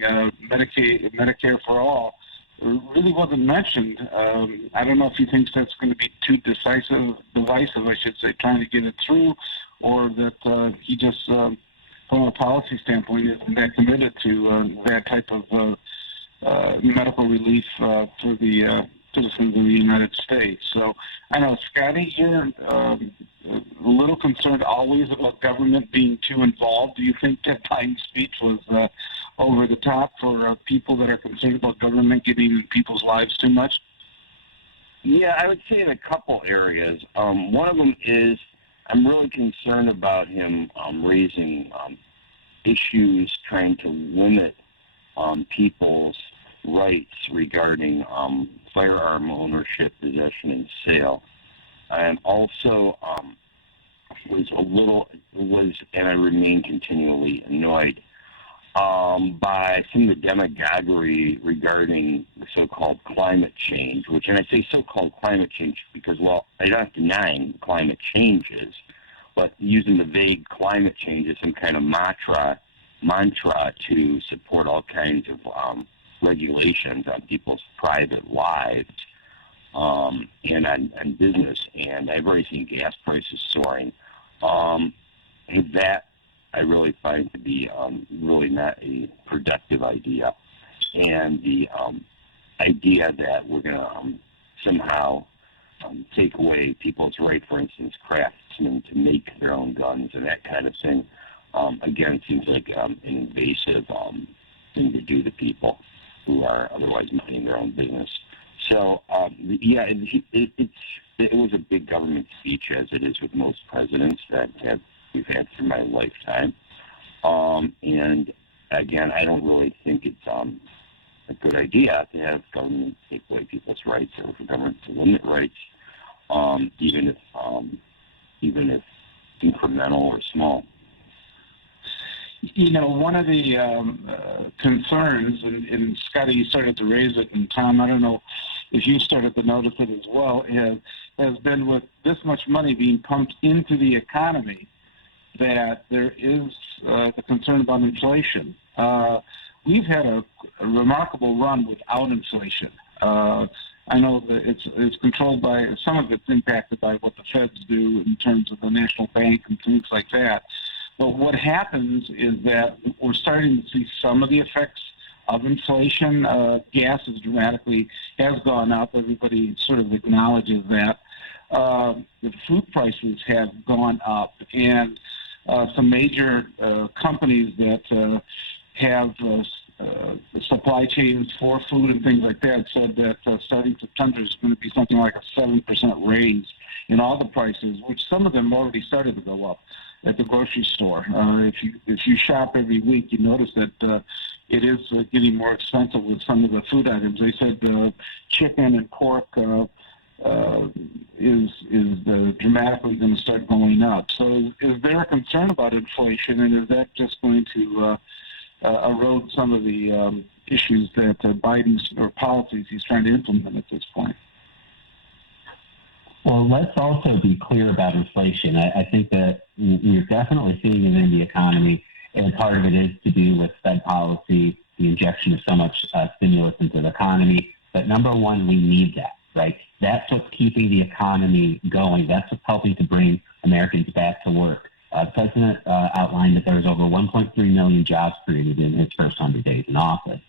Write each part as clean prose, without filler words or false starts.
Medicare for all really wasn't mentioned. I don't know if he thinks that's going to be too divisive, I should say, trying to get it through, or that he just, from a policy standpoint, isn't that committed to that type of medical relief for the citizens of the United States. So I know, Scotty, you're a little concerned always about government being too involved. Do you think that Biden's speech was over the top for people that are concerned about government getting in people's lives too much? Yeah, I would say in a couple areas. One of them is I'm really concerned about him raising issues trying to limit people's rights regarding firearm ownership, possession, and sale. And also and I remain continually annoyed by some of the demagoguery regarding the so-called climate change, and I say so-called climate change because, well, I'm not denying climate changes, but using the vague climate change as some kind of mantra to support all kinds of regulations on people's private lives and on business. And I've already seen gas prices soaring. That I really find to be really not a productive idea. And the idea that we're going to somehow take away people's right, for instance, craftsmen to make their own guns and that kind of thing, again, seems like an invasive thing to do to people who are otherwise minding their own business. So, yeah, it was a big government speech, as it is with most presidents that we've had through my lifetime. And again, I don't really think it's a good idea to have government take away people's rights or for government to limit rights, even if incremental or small. You know, one of the concerns, and Scotty, you started to raise it, and Tom, I don't know if you started to notice it as well, has been with this much money being pumped into the economy, that there is the concern about inflation. We've had a remarkable run without inflation. I know that it's controlled by, some of it's impacted by what the feds do in terms of the National Bank and things like that. But what happens is that we're starting to see some of the effects of inflation. Gas has gone up. Everybody sort of acknowledges that. The food prices have gone up, and some major companies that have supply chains for food and things like that said that starting September is going to be something like a 7% raise in all the prices, which some of them already started to go up at the grocery store. If you shop every week, you notice that it is getting more expensive with some of the food items. They said chicken and pork is dramatically going to start going up. So is there a concern about inflation, and is that just going to erode some of the issues that Biden's or policies he's trying to implement at this point? Well, let's also be clear about inflation. I think that you're definitely seeing it in the economy, and part of it is to do with Fed policy, the injection of so much stimulus into the economy. But number one, we need that, right? That's what's keeping the economy going. That's what's helping to bring Americans back to work. The president outlined that there was over 1.3 million jobs created in his first 100 days in office.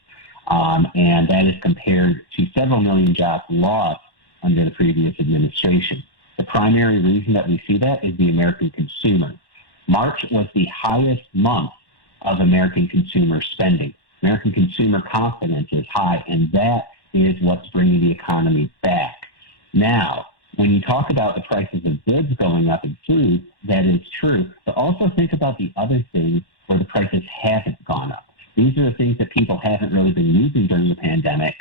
And that is compared to several million jobs lost under the previous administration. The primary reason that we see that is the American consumer. March was the highest month of American consumer spending. American consumer confidence is high, and that is what's bringing the economy back. Now, when you talk about the prices of goods going up in food, that is true, but also think about the other things where the prices haven't gone up. These are the things that people haven't really been using during the pandemic,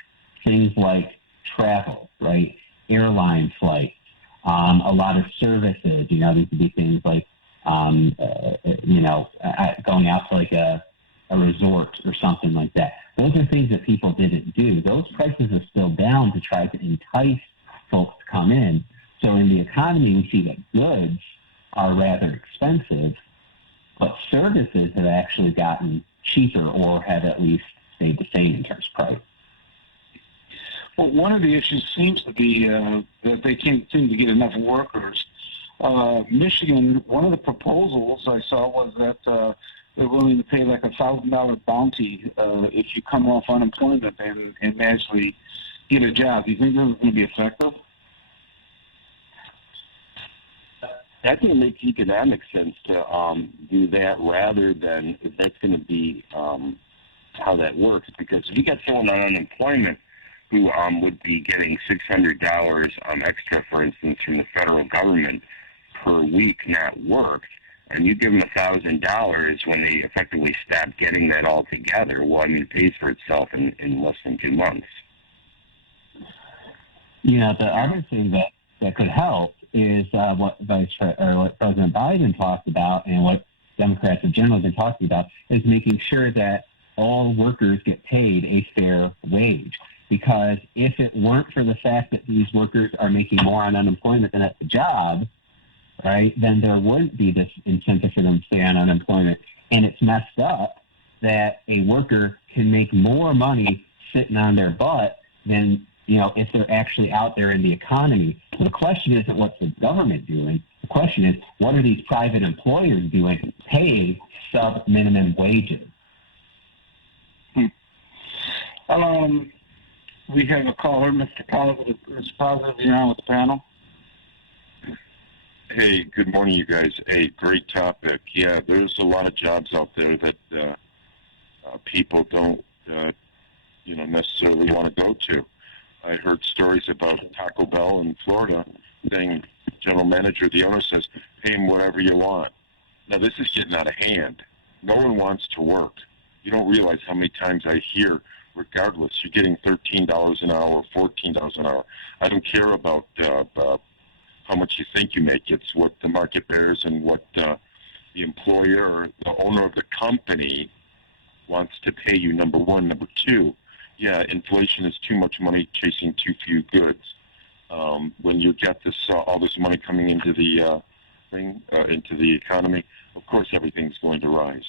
things like travel, right? Airline flights, a lot of services, these would be things like, going out to like a resort or something like that. Those are things that people didn't do. Those prices are still down to try to entice folks to come in. So in the economy, we see that goods are rather expensive, but services have actually gotten cheaper or have at least stayed the same in terms of price. Well, one of the issues seems to be that they can't seem to get enough workers. Michigan, one of the proposals I saw was that they're willing to pay like $1,000 bounty if you come off unemployment and actually get a job. Do you think this is going to be effective? That can make economic sense to do that rather than if that's going to be how that works. Because if you got someone on unemployment who would be getting $600 extra, for instance, from the federal government per week not worked, and you give them $1,000 when they effectively stop getting that altogether, well, I mean, it pays for itself in less than 2 months. Yeah, the other thing that could help is what President Biden talked about, and what Democrats in general have been talking about, is making sure that all workers get paid a fair wage. Because if it weren't for the fact that these workers are making more on unemployment than at the job, right, then there wouldn't be this incentive for them to stay on unemployment. And it's messed up that a worker can make more money sitting on their butt than, if they're actually out there in the economy. So the question isn't what's the government doing. The question is, what are these private employers doing? Pay sub-minimum wages. We have a caller, Mr. Positive. Mr. Positive, you're on with the panel. Hey, good morning, you guys. Hey, great topic. Yeah, there's a lot of jobs out there that people don't, necessarily want to go to. I heard stories about Taco Bell in Florida saying, general manager, the owner says, pay him whatever you want. Now, this is getting out of hand. No one wants to work. You don't realize how many times I hear, regardless, you're getting $13 an hour, $14 an hour. I don't care about how much you think you make. It's what the market bears and what the employer or the owner of the company wants to pay you, number one. Number two, yeah, inflation is too much money chasing too few goods. When you get this all this money coming into the into the economy, of course everything's going to rise.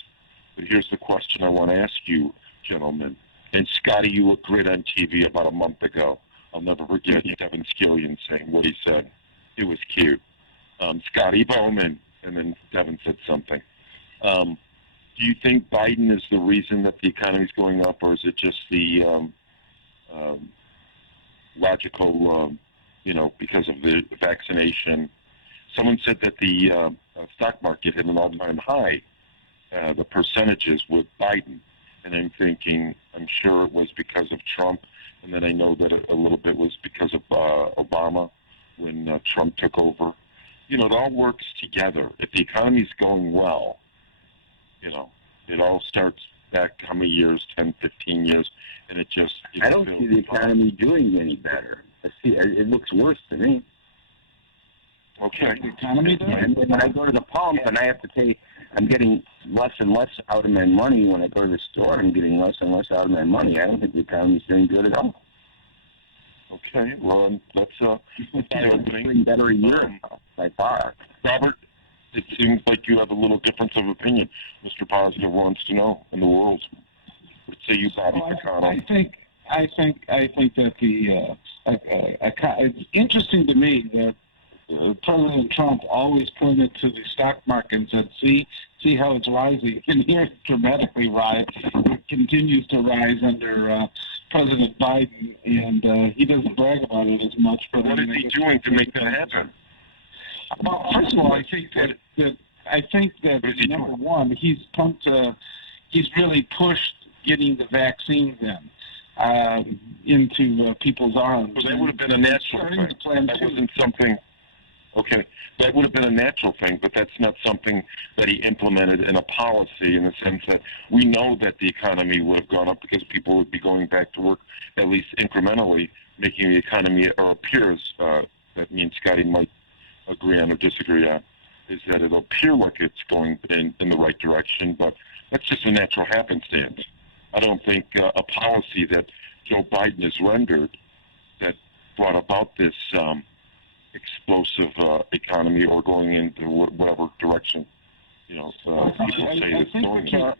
But here's the question I want to ask you, gentlemen. And Scotty, you looked great on TV about a month ago. I'll never forget Devin Skillian saying what he said. It was cute. Scotty Boman, and then Devin said something. Do you think Biden is the reason that the economy is going up, or is it just the logical, because of the vaccination? Someone said that the stock market hit an all-time high, the percentages with Biden. And I'm thinking, I'm sure it was because of Trump, and then I know that a little bit was because of Obama when Trump took over. It all works together. If the economy's going well, it all starts back how many years, 10, 15 years, and it just... I don't see the economy doing any better. It looks worse to me. Okay. The economy does? And when I go to the pump and I have to pay, I'm getting less and less out of my money. When I go to the store, I'm getting less and less out of my money. I don't think the economy's doing good at all. Okay, well, that's doing better a year ago, by far. Robert, it seems like you have a little difference of opinion. Mr. Positive wants to know in the world. What say you, Bobby Ficano? I think that it's interesting to me that President Trump always pointed to the stock market and said, see how it's rising. And here it dramatically rise. It continues to rise under President Biden, and he doesn't brag about it as much. But what is he doing to make that happen? Well, first of all, I think that number one, he's really pushed getting the vaccines into people's arms. Well, that would have been a natural thing. That wasn't something. Okay, that would have been a natural thing, but that's not something that he implemented in a policy, in the sense that we know that the economy would have gone up because people would be going back to work, at least incrementally, making the economy, or appears, that me and Scotty might agree on or disagree on, is that it'll appear like it's going in the right direction, but that's just a natural happenstance. I don't think a policy that Joe Biden has rendered that brought about this explosive economy, or going into whatever direction people say it's going.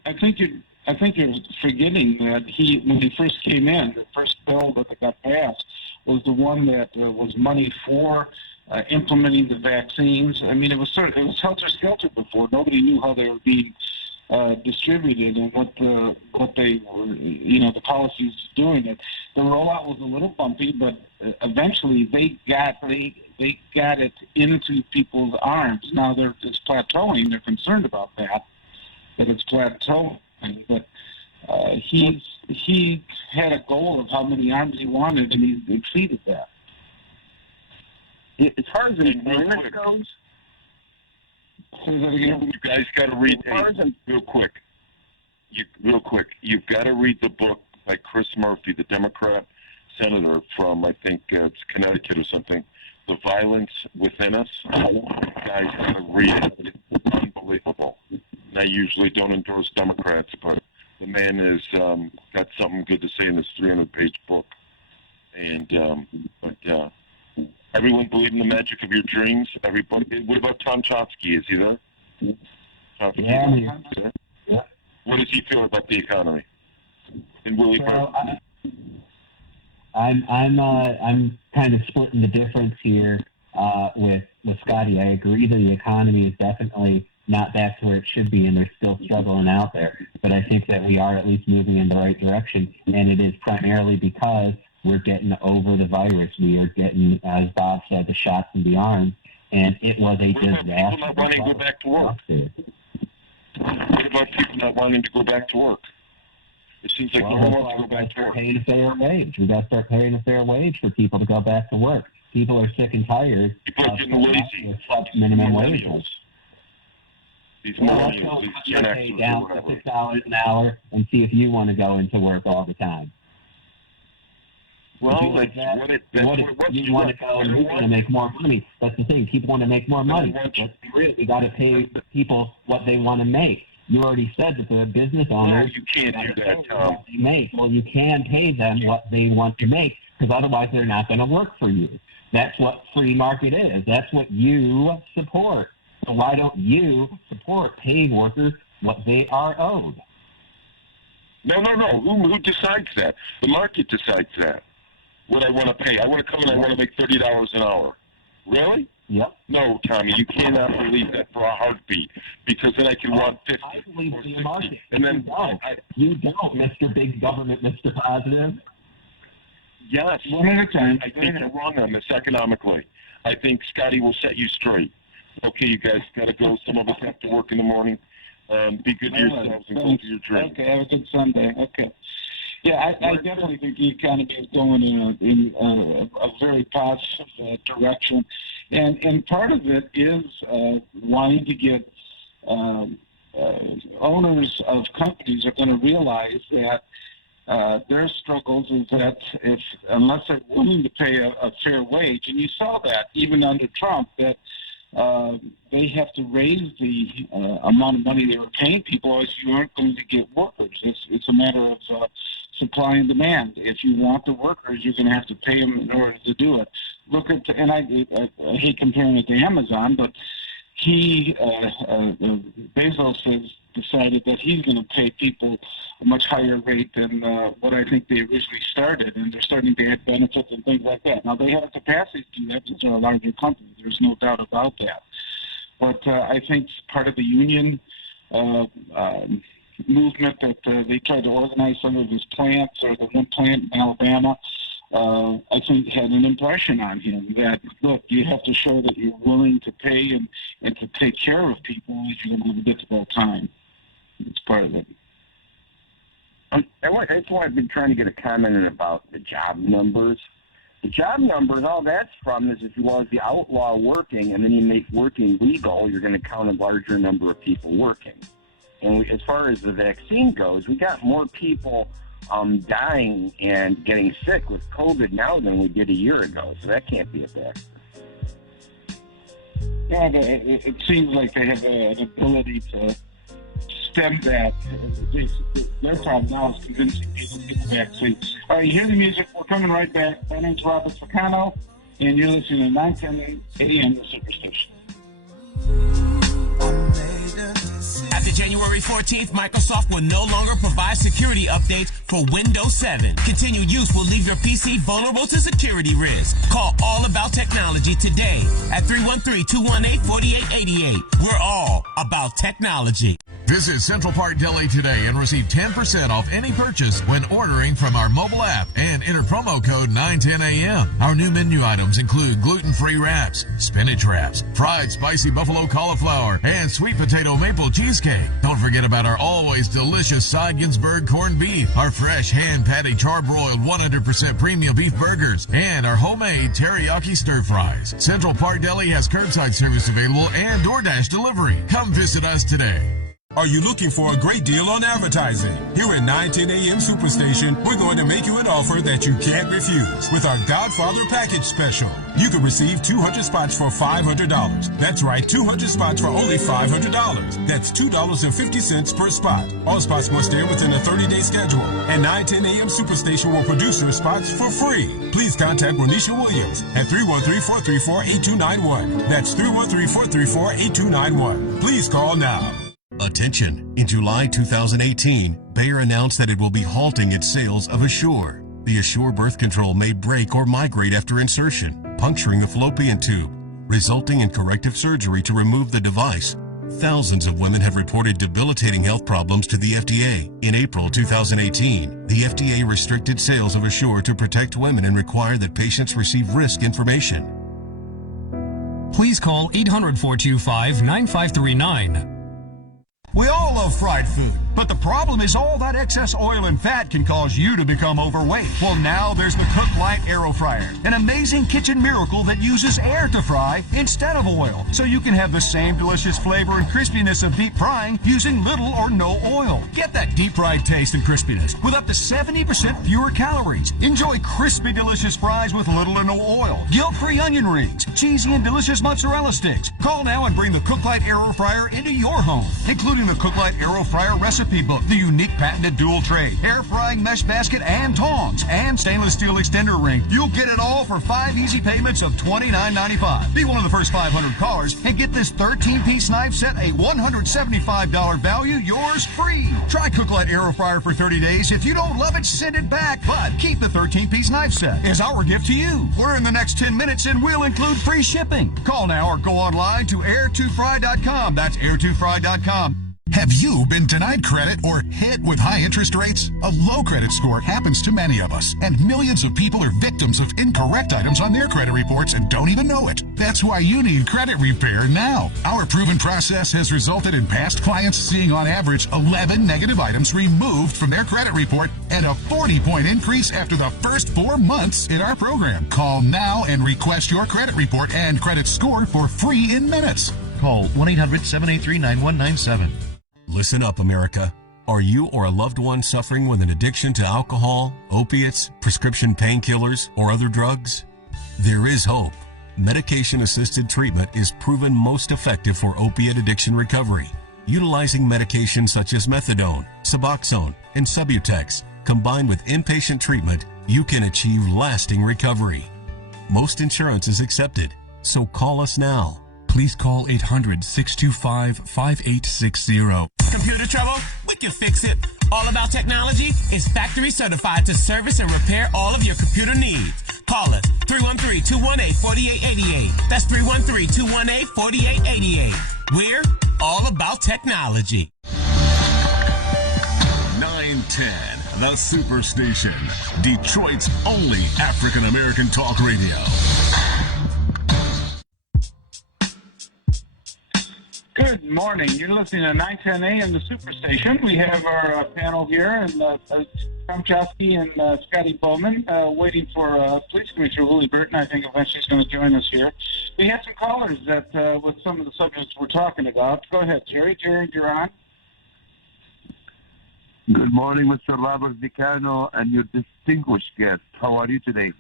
I think you're forgetting that when he first came in, the first bill that got passed was the one that was money for implementing the vaccines. I mean, it was helter-skelter before. Nobody knew how they were being distributed and what they were, the policies doing it. The rollout was a little bumpy, but eventually they got it into people's arms. Now it's plateauing. They're concerned about that it's plateauing. But he had a goal of how many arms he wanted, and he's exceeded that. As far as employment goes, you guys got to read. Real quick. You've got to read the book by Chris Murphy, the Democrat senator from, I think it's Connecticut or something. The Violence Within Us. You guys got to read it. It's unbelievable. And I usually don't endorse Democrats, but the man has got something good to say in this 300-page book. And everyone believe in the magic of your dreams. Everybody. What about Tom Choske? Is he there? Yeah. What does he feel about the economy? And Willie Burton? I'm kind of splitting the difference here with Scotty. I agree that the economy is definitely not back to where it should be, and they're still struggling out there. But I think that we are at least moving in the right direction, and it is primarily because we're getting over the virus. We are getting, as Bob said, the shots in the arms, and it was a disaster. People not wanting to go back to work? What about people not wanting to go back to work? It seems like no one wants to go back to work. Paying a fair wage. We got to start paying a fair wage for people to go back to work. People are sick and tired. People are getting lazy. With minimum wages. These millennials, these Gen pay Xers, down to $6 an hour and see if you want to go into work all the time. Well, you what you want to go and you want to make more money. That's the thing. People want to make more money. We got to pay people what they want to make. You already said that the business owners. You can't do that, Tom. They make. Well, you can pay them what they want to make, because otherwise they're not going to work for you. That's what free market is. That's what you support. So why don't you support paid workers what they are owed? No. Who decides that? The market decides that. What I want to pay. I want to come and I want to make $30 an hour. Really? Yep. No, Tommy, you cannot believe that for a heartbeat, because then I can want 50. I believe in the market. And then you don't, Mr. Big Government, Mr. Positive. Yes. One at a time. I think you're wrong on this economically. I think Scotty will set you straight. Okay, you guys got to go. Some of us have to work in the morning. Be good to yourselves and go to your dream. Okay, have a good Sunday. Okay. Yeah, I definitely think the economy is going in a very positive direction, and part of it is wanting to get owners of companies are going to realize that their struggles is that unless they're willing to pay a fair wage, and you saw that even under Trump, that they have to raise the amount of money they were paying people, as you aren't going to get workers. It's a matter of supply and demand. If you want the workers, you're going to have to pay them in order to do it. Look at, and I hate comparing it to Amazon, but Bezos has decided that he's going to pay people a much higher rate than what I think they originally started, and they're starting to get benefits and things like that. Now, they have a capacity to do that because they're a larger company. There's no doubt about that. But I think part of the union movement that they tried to organize some of his plants, or the one plant in Alabama, I think had an impression on him that, look, you have to show that you're willing to pay and to take care of people if you're going to have a difficult time. It's part of it. That's why I've been trying to get a comment in about the job numbers. The job numbers, all that's from is if you want to outlaw working and then you make working legal, you're going to count a larger number of people working. And as far as the vaccine goes, we got more people dying and getting sick with COVID now than we did a year ago. So that can't be a factor. Yeah, it seems like they have an ability to stem that. Their problem now is convincing people to get the vaccine. All right, you hear the music. We're coming right back. My name's Robert Ficano, and you're listening to 910 AM Superstation. After January February 14th, Microsoft will no longer provide security updates for Windows 7. Continued use will leave your PC vulnerable to security risks. Call All About Technology today at 313-218-4888. We're all about technology. Visit Central Park Deli today and receive 10% off any purchase when ordering from our mobile app and enter promo code 910AM. Our new menu items include gluten-free wraps, spinach wraps, fried spicy buffalo cauliflower, and sweet potato maple cheesecake. Don't forget about our always delicious Seiginsburg corned beef, our fresh hand-patty charbroiled 100% premium beef burgers, and our homemade teriyaki stir fries. Central Park Deli has curbside service available and DoorDash delivery. Come visit us today. Are you looking for a great deal on advertising? Here at 910 AM Superstation, we're going to make you an offer that you can't refuse with our Godfather Package Special. You can receive 200 spots for $500. That's right, 200 spots for only $500. That's $2.50 per spot. All spots must air within a 30-day schedule. And 910 AM Superstation will produce your spots for free. Please contact Renisha Williams at 313-434-8291. That's 313-434-8291. Please call now. Attention! In July 2018, Bayer announced that it will be halting its sales of Assure. The Assure birth control may break or migrate after insertion, puncturing the fallopian tube, resulting in corrective surgery to remove the device. Thousands of women have reported debilitating health problems to the FDA. In April 2018, the FDA restricted sales of Assure to protect women and require that patients receive risk information. Please call 800-425-9539. We all love fried food, but the problem is all that excess oil and fat can cause you to become overweight. Well, now there's the Cook Light Aero Fryer, an amazing kitchen miracle that uses air to fry instead of oil, so you can have the same delicious flavor and crispiness of deep frying using little or no oil. Get that deep fried taste and crispiness with up to 70% fewer calories. Enjoy crispy, delicious fries with little or no oil, guilt-free onion rings, cheesy and delicious mozzarella sticks. Call now and bring the Cook Light Aero Fryer into your home, including the Cook Light Aero Fryer recipe book, the unique patented dual tray, air frying mesh basket and tongs, and stainless steel extender ring. You'll get it all for 5 easy payments of $29.95. Be one of the first 500 callers and get this 13-piece knife set, a $175 value, yours free. Try Cook Light Aero Fryer for 30 days. If you don't love it, send it back, but keep the 13-piece knife set as our gift to you. We're in the next 10 minutes and we'll include free shipping. Call now or go online to air2fry.com. That's air2fry.com. Have you been denied credit or hit with high interest rates? A low credit score happens to many of us, and millions of people are victims of incorrect items on their credit reports and don't even know it. That's why you need credit repair now. Our proven process has resulted in past clients seeing on average 11 negative items removed from their credit report and a 40-point increase after the first 4 months in our program. Call now and request your credit report and credit score for free in minutes. Call 1-800-783-9197. Listen up, America. Are you or a loved one suffering with an addiction to alcohol, opiates, prescription painkillers, or other drugs? There is hope. Medication-assisted treatment is proven most effective for opiate addiction recovery. Utilizing medications such as methadone, Suboxone, and Subutex, combined with inpatient treatment, you can achieve lasting recovery. Most insurance is accepted, so call us now. Please call 800-625-5860. Computer trouble? We can fix it. All About Technology is factory certified to service and repair all of your computer needs. Call us 313-218-4888. That's 313-218-4888. We're all about technology. 910, the Superstation, Detroit's only African-American talk radio. Good morning. You're listening to 910 AM, the Superstation. We have our panel here, and Tom Choske and Scotty Boman, waiting for Police Commissioner Willie Burton. I think eventually he's going to join us here. We had some callers that with some of the subjects we're talking about. Go ahead, Jerry. Jerry, you're on. Good morning, Mr. Robert Ficano and your distinguished guest. How are you today?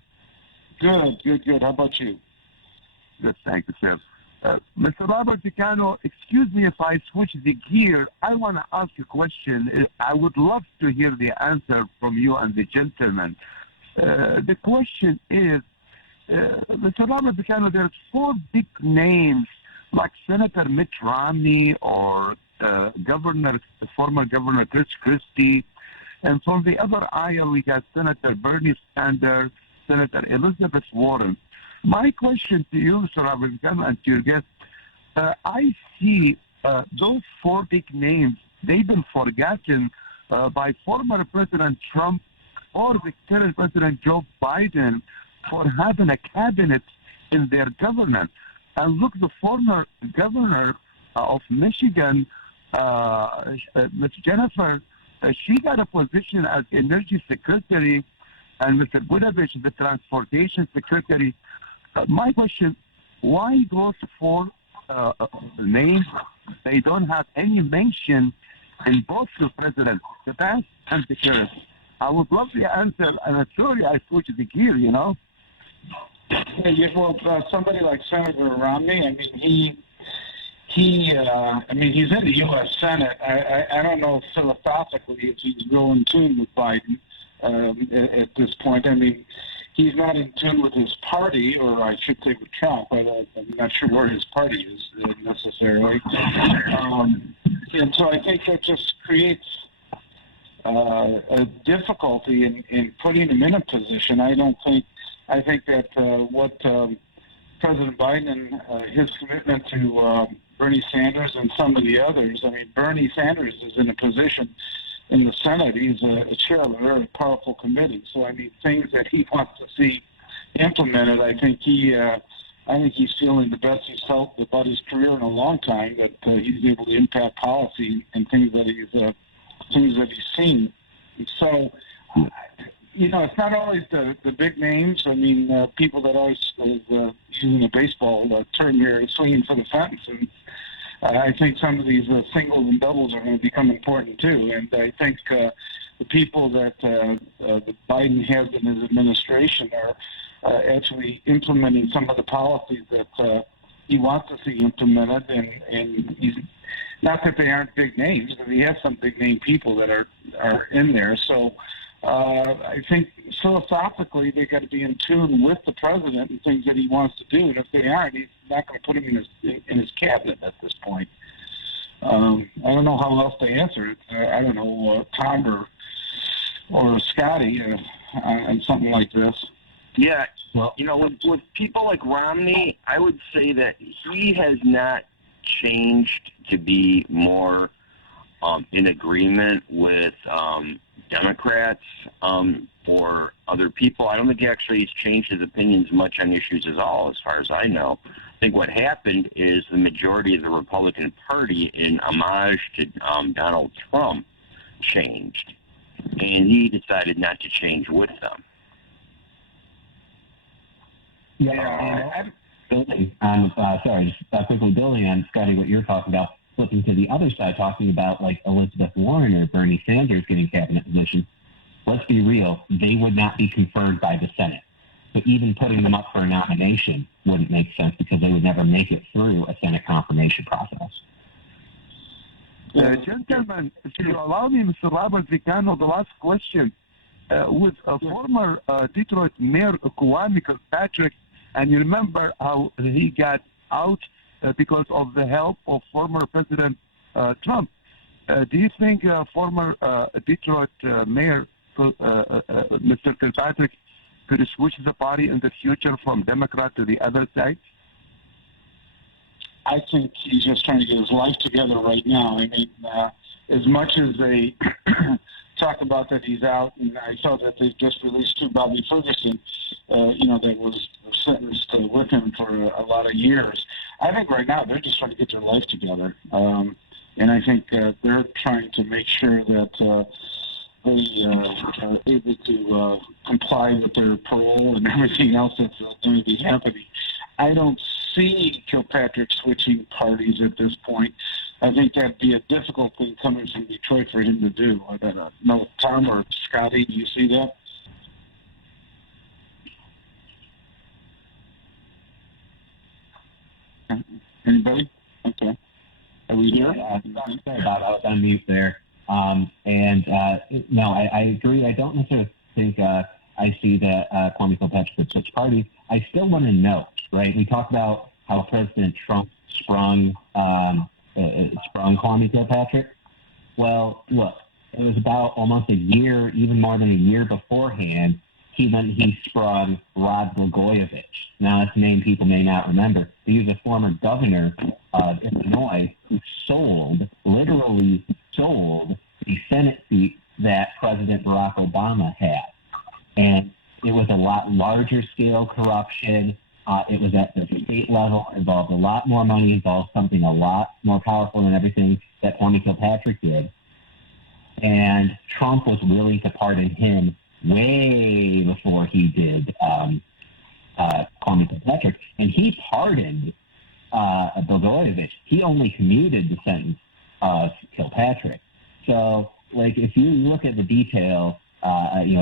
Good. How about you? Good, thank you, sir. Mr. Robert Ficano, excuse me if I switch the gear. I want to ask a question. I would love to hear the answer from you and the gentleman. The question is, Mr. Robert Ficano, there's 4 big names like Senator Mitt Romney or former Governor Chris Christie. And from the other aisle, we got Senator Bernie Sanders, Senator Elizabeth Warren. My question to you, Mr. Ficano, and to your guest, I see those four big names, they've been forgotten by former President Trump or the current President Joe Biden for having a cabinet in their government. And look, the former governor of Michigan, Ms. Jennifer, she got a position as Energy Secretary, and Mr. Budapest, the Transportation Secretary. My question, why those four names, they don't have any mention in both the president, the past and the current? I would love the answer, and I'm sorry I switched the gear, you know. Yeah, well, somebody like Senator Romney, I mean, he's in the U.S. Senate. I don't know philosophically if he's real in tune with Biden at this point. I mean, he's not in tune with his party, or I should say with Trump. I'm not sure where his party is necessarily. And so I think that just creates a difficulty in putting him in a position. I think that what President Biden and his commitment to Bernie Sanders and some of the others, I mean, Bernie Sanders is in a position in the Senate. He's a chair of a very powerful committee. So, I mean, things that he wants to see implemented, I think he's feeling the best he's felt about his career in a long time, that he's able to impact policy and things that he's seen. So, you know, it's not always the big names. I mean, people that always, using a baseball term here, swinging for the fence. And I think some of these singles and doubles are going to become important too. And I think the people that Biden has in his administration are actually implementing some of the policies that he wants to see implemented. And he's, not that they aren't big names, because he has some big name people that are in there. So I think philosophically they got to be in tune with the president and things that he wants to do. And if they aren't, he's not going to put him in his cabinet at this point. I don't know how else to answer it. I don't know, Tom or Scotty on something like this. Yeah, well, you know, with people like Romney, I would say that he has not changed to be more in agreement with Democrats or other people. I don't think he actually has changed his opinions much on issues at all, as far as I know. I think what happened is the majority of the Republican Party, in homage to Donald Trump, changed, and he decided not to change with them. Yeah, building on, sorry, just quickly building on, Scotty, what you're talking about, flipping to the other side, talking about like Elizabeth Warren or Bernie Sanders getting cabinet positions. Let's be real, they would not be conferred by the Senate. So even putting them up for a nomination wouldn't make sense because they would never make it through a Senate confirmation process. Gentlemen, if you allow me, Mr. Robert Ficano, the last question. With former Detroit Mayor Kwame Kirkpatrick, and you remember how he got out because of the help of former President Trump. Do you think former Detroit Mayor Mr. Kirkpatrick could switch the party in the future from Democrat to the other side? I think he's just trying to get his life together right now. I mean, as much as they talk about that he's out, and I saw that they just released to Bobby Ferguson, that was sentenced with him for a lot of years. I think right now they're just trying to get their life together. And I think they're trying to make sure that they are able to comply with their parole and everything else that's going to be happening. I don't see Kilpatrick switching parties at this point. I think that'd be a difficult thing coming from Detroit for him to do. I don't know, Tom or Scotty, do you see that? Anybody? Okay. Are we here? Sorry about I was on mute there. No, I agree. I don't necessarily think I see that Kwame Kilpatrick would switch parties. I still want to know, right? We talked about how President Trump sprung sprung Kwame Kilpatrick? Well, look, it was about almost a year, even more than a year beforehand, he sprung Rod Blagojevich. Now, that's a name people may not remember. He was a former governor of Illinois who literally sold the Senate seat that President Barack Obama had. And it was a lot larger scale corruption. It was at the state level, involved a lot more money, involved something a lot more powerful than everything that Kwame Kilpatrick did. And Trump was willing to pardon him way before he did Kwame Kilpatrick. And he pardoned Blagojevich. He only commuted the sentence of Kilpatrick. So, like, if you look at the detail,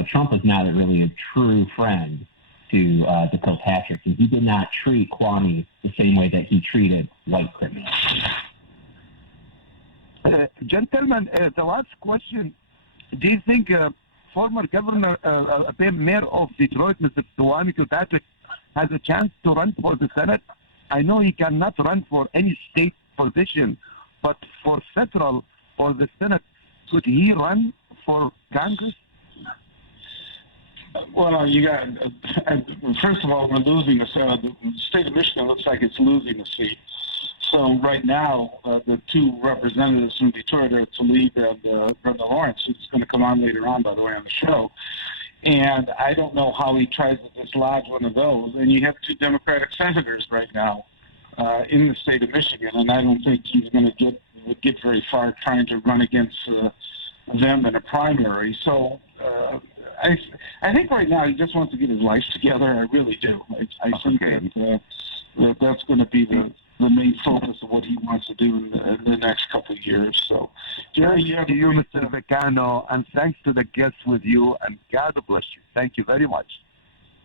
Trump was not really a true friend to Kilpatrick, and he did not treat Kwame the same way that he treated white criminals. Gentlemen, the last question. Do you think former governor, mayor of Detroit, Mr. Kwame Kilpatrick, has a chance to run for the Senate? I know he cannot run for any state position, but for federal or the Senate, could he run for Congress? Well, first of all, we're losing the state of Michigan looks like it's losing a seat. So right now, the two representatives from Detroit are Talib and Brenda Lawrence, who's going to come on later on, by the way, on the show. And I don't know how he tries to dislodge one of those. And you have two Democratic senators right now in the state of Michigan, and I don't think he's going to get very far trying to run against them in a primary. So I think right now he just wants to get his life together. I really do. I think that that's going to be the main focus of what he wants to do in the next couple of years. So, Jerry, you have you, Mr. Ficano, and thanks to the guests with you, and God bless you. Thank you very much.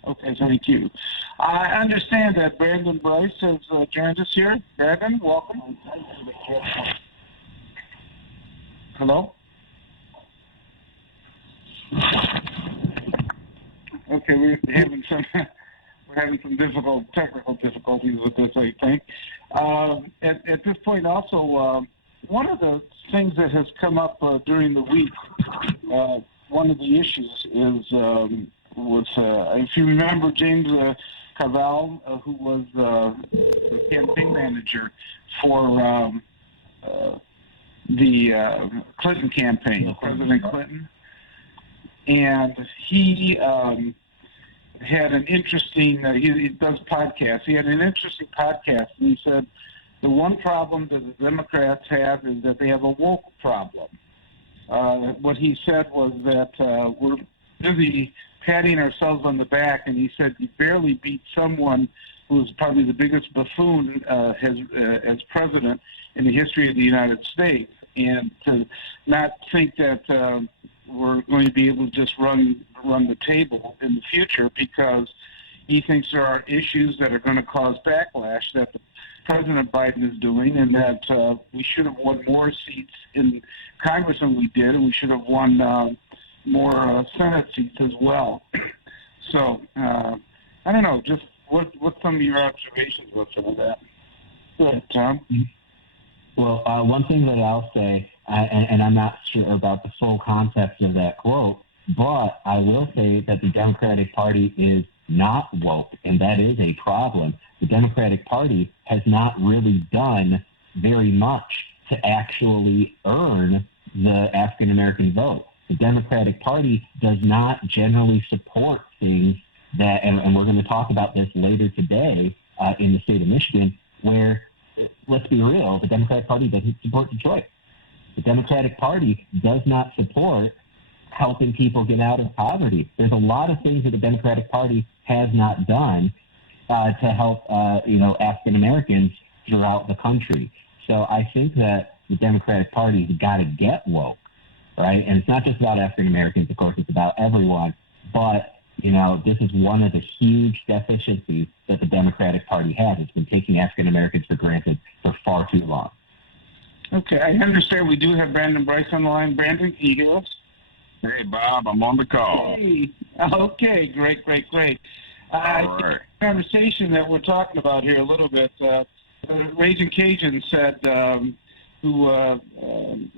Okay, thank you. I understand that Brandon Brice has joined us here. Brandon, welcome. Hello? Okay, we're having some technical difficulties with this, I think. At this point, also, one of the things that has come up during the week, one of the issues is if you remember James Cavell, who was the campaign manager for the Clinton campaign, President Clinton, and he had an interesting, he does podcasts. He had an interesting podcast, and he said the one problem that the Democrats have is that they have a woke problem. What he said was that we're busy patting ourselves on the back, and he said you barely beat someone who's probably the biggest buffoon as president in the history of the United States, and to not think that we're going to be able to just run the table in the future, because he thinks there are issues that are going to cause backlash that President Biden is doing, and that we should have won more seats in Congress than we did, and we should have won more Senate seats as well. So, I don't know, just what's some of your observations about some of that? Go ahead, Tom. Well, one thing that I'll say, and I'm not sure about the full context of that quote, but I will say that the Democratic Party is not woke, and that is a problem. The Democratic Party has not really done very much to actually earn the African-American vote. The Democratic Party does not generally support things that, and we're going to talk about this later today in the state of Michigan, where, let's be real, the Democratic Party doesn't support Detroit. The Democratic Party does not support helping people get out of poverty. There's a lot of things that the Democratic Party has not done to help, African Americans throughout the country. So I think that the Democratic Party's got to get woke, right? And it's not just about African Americans, of course, it's about everyone. But, this is one of the huge deficiencies that the Democratic Party has. It's been taking African Americans for granted for far too long. Okay, I understand we do have Brandon Brice on the line. Brandon, can you hear us? Hey, Bob, I'm on the call. Hey. Okay, great. All right. Conversation that we're talking about here a little bit. Raging Cajun said who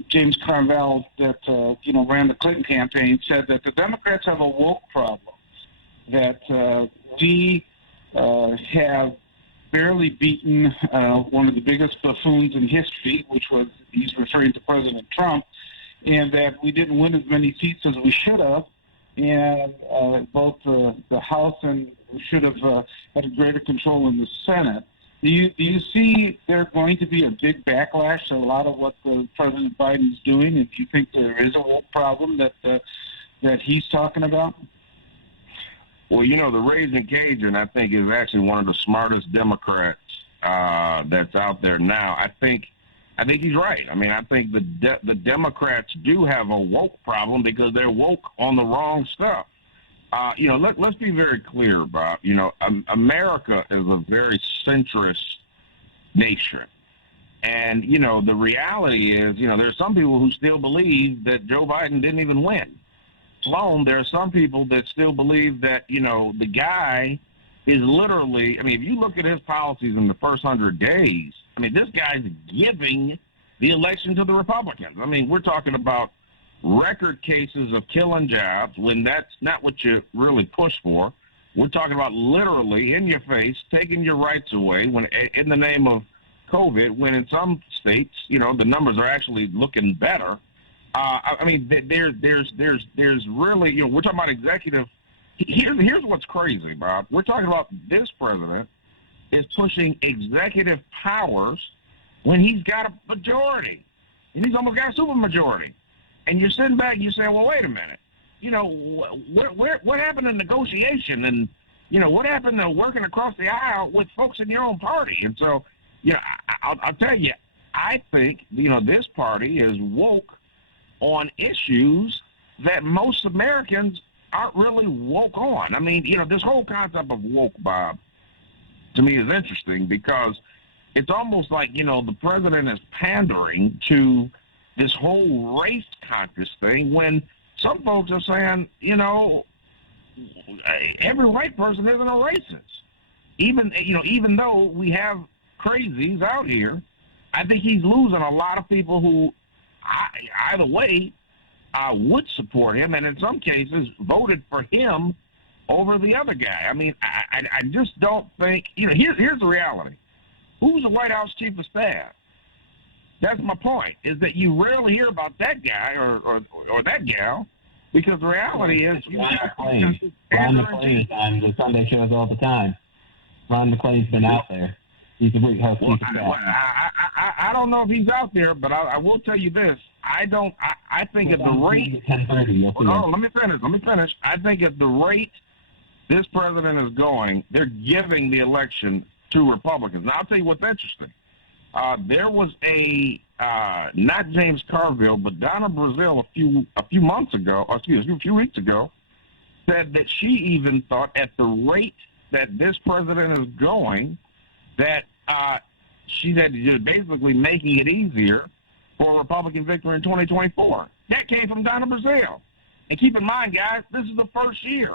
James Carvell, that ran the Clinton campaign, said that the Democrats have a woke problem, that we have barely beaten one of the biggest buffoons in history, which was, he's referring to President Trump, and that we didn't win as many seats as we should have, and both the House and we should have had a greater control in the Senate. Do you see there going to be a big backlash to a lot of what President Biden's doing? If you think there is a woke problem that he's talking about? Well, the Raising Cajun, I think, is actually one of the smartest Democrats that's out there now. I think he's right. I mean, I think the Democrats do have a woke problem because they're woke on the wrong stuff. Let's be very clear about, America is a very centrist nation. And, the reality is, there's some people who still believe that Joe Biden didn't even win. There are some people that still believe that, the guy is literally, if you look at his policies in the first 100 days, this guy's giving the election to the Republicans. We're talking about record cases of killing jobs when that's not what you really push for. We're talking about literally in your face, taking your rights away when in the name of COVID, when in some states, the numbers are actually looking better. There's really, we're talking about executive. Here's what's crazy, Bob. We're talking about this president is pushing executive powers when he's got a majority. And he's almost got a supermajority. And you're sitting back and you're saying, well, wait a minute. What happened in negotiation? And, what happened to working across the aisle with folks in your own party? And so, I'll tell you, I think, this party is woke on issues that most Americans aren't really woke on. This whole concept of woke, Bob, to me is interesting because it's almost like, the president is pandering to this whole race-conscious thing when some folks are saying, every white person isn't a racist. Even though we have crazies out here, I think he's losing a lot of people who either way would support him, and in some cases voted for him over the other guy. I just don't think, here's the reality. Who's the White House chief of staff? That's my point, is that you rarely hear about that guy or that gal, because the reality is Ron McClain's on the Sunday shows all the time. Ron McClain's been out there. He's a White House chief of staff. I don't know if he's out there, but I will tell you this. I think at the rate... let me finish. I think at the rate this president is going, they're giving the election to Republicans. Now, I'll tell you what's interesting. There was not James Carville, but Donna Brazile a few weeks ago, said that she even thought at the rate that this president is going, that she said just basically making it easier for a Republican victory in 2024. That came from Donna Brazile. And keep in mind, guys, this is the first year.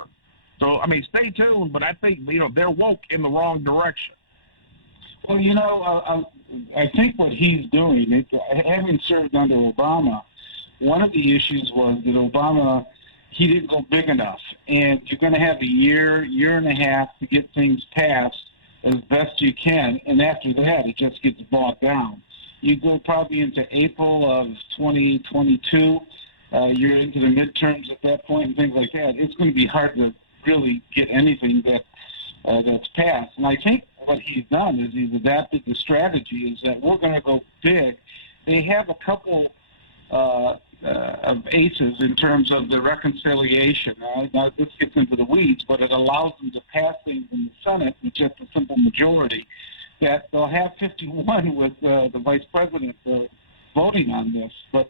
So, stay tuned, but I think, they're woke in the wrong direction. Well, I think what he's doing, having served under Obama, one of the issues was that Obama, he didn't go big enough. And you're going to have a year and a half to get things passed as best you can. And after that, it just gets bogged down. You go probably into April of 2022. You're into the midterms at that point and things like that. It's going to be hard to really get anything that's passed. And I think what he's done is he's adapted the strategy is that we're going to go big. They have a couple of aces in terms of the reconciliation. Now, this gets into the weeds, but it allows them to pass things in the Senate with just a simple majority, that they'll have 51 with the vice president voting on this. But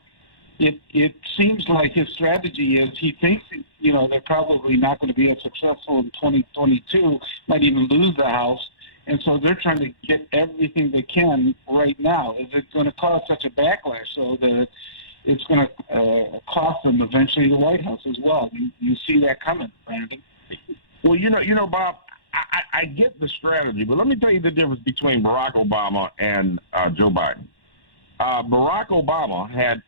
it seems like his strategy is he thinks, they're probably not going to be as successful in 2022, might even lose the House. And so they're trying to get everything they can right now. Is it going to cause such a backlash so that it's going to cost them eventually the White House as well? You see that coming, Brandon? Well, Bob, I get the strategy, but let me tell you the difference between Barack Obama and Joe Biden. Barack Obama had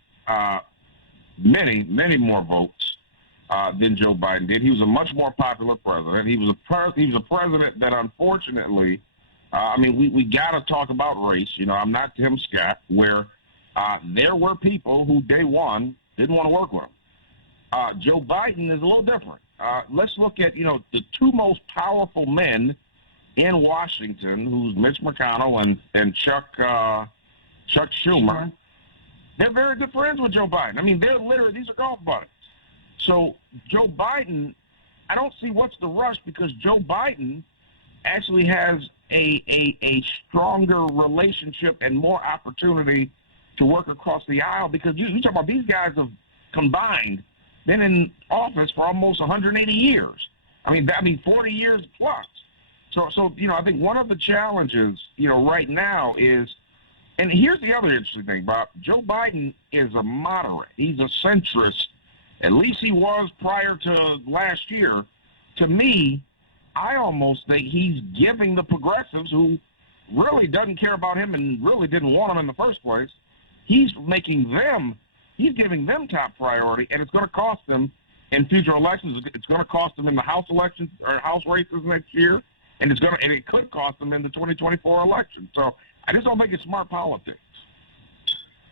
many, many more votes than Joe Biden did. He was a much more popular president. He was a president that, unfortunately, we got to talk about race. I'm not Tim Scott, where there were people who day one didn't want to work with him. Joe Biden is a little different. Let's look at, the two most powerful men in Washington, who's Mitch McConnell and Chuck Schumer. They're very good friends with Joe Biden. They're literally, these are golf buddies. So Joe Biden, I don't see what's the rush, because Joe Biden actually has a stronger relationship and more opportunity to work across the aisle, because you talk about these guys have combined been in office for almost 180 years. 40 years plus. So I think one of the challenges, right now is, and here's the other interesting thing, Bob. Joe Biden is a moderate. He's a centrist. At least he was prior to last year. To me, I almost think he's giving the progressives, who really doesn't care about him and really didn't want him in the first place, he's giving them top priority, and it's going to cost them in future elections. It's going to cost them in the House elections or House races next year, and it could cost them in the 2024 election. So I just don't think it's smart politics.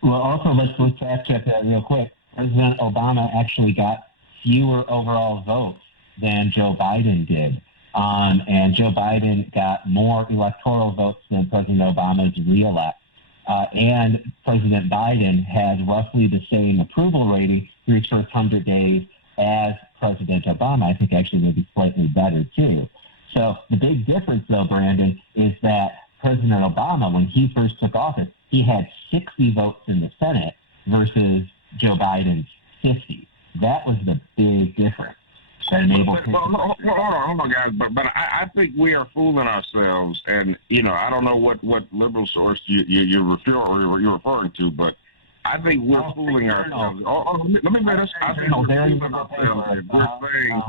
Well, also, let's fact check that real quick. President Obama actually got fewer overall votes than Joe Biden did. And Joe Biden got more electoral votes than President Obama's reelect. And President Biden had roughly the same approval rating through his first 100 days as President Obama. I think actually maybe slightly better, too. So the big difference, though, Brandon, is that President Obama, when he first took office, he had 60 votes in the Senate versus Joe Biden's 50. That was the big difference. Hold on, guys. But I think we are fooling ourselves, and I don't know what liberal source you're referring to, but I think we're fooling ourselves. Let me say this. I think we're fooling ourselves if we're saying.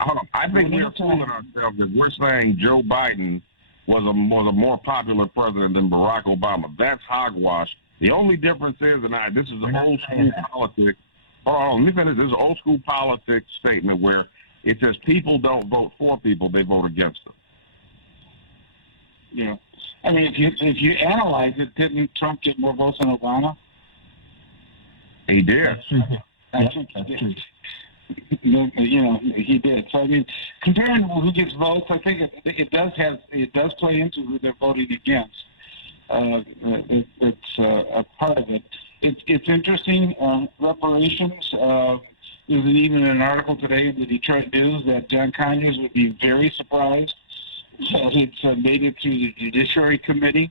Hold on. I think we're fooling ourselves if we're saying Joe Biden was a more popular president than Barack Obama. That's hogwash. The only difference is, and this is an old school politics. Let me finish. This is an old school politics statement where it says people don't vote for people; they vote against them. Yeah, if you analyze it, didn't Trump get more votes than Obama? He did. I think he did. He did. So comparing who gets votes, I think it does play into who they're voting against. It's a part of it. It's interesting. Reparations. There's even an article today in the Detroit News that John Conyers would be very surprised that it's made it through the Judiciary Committee.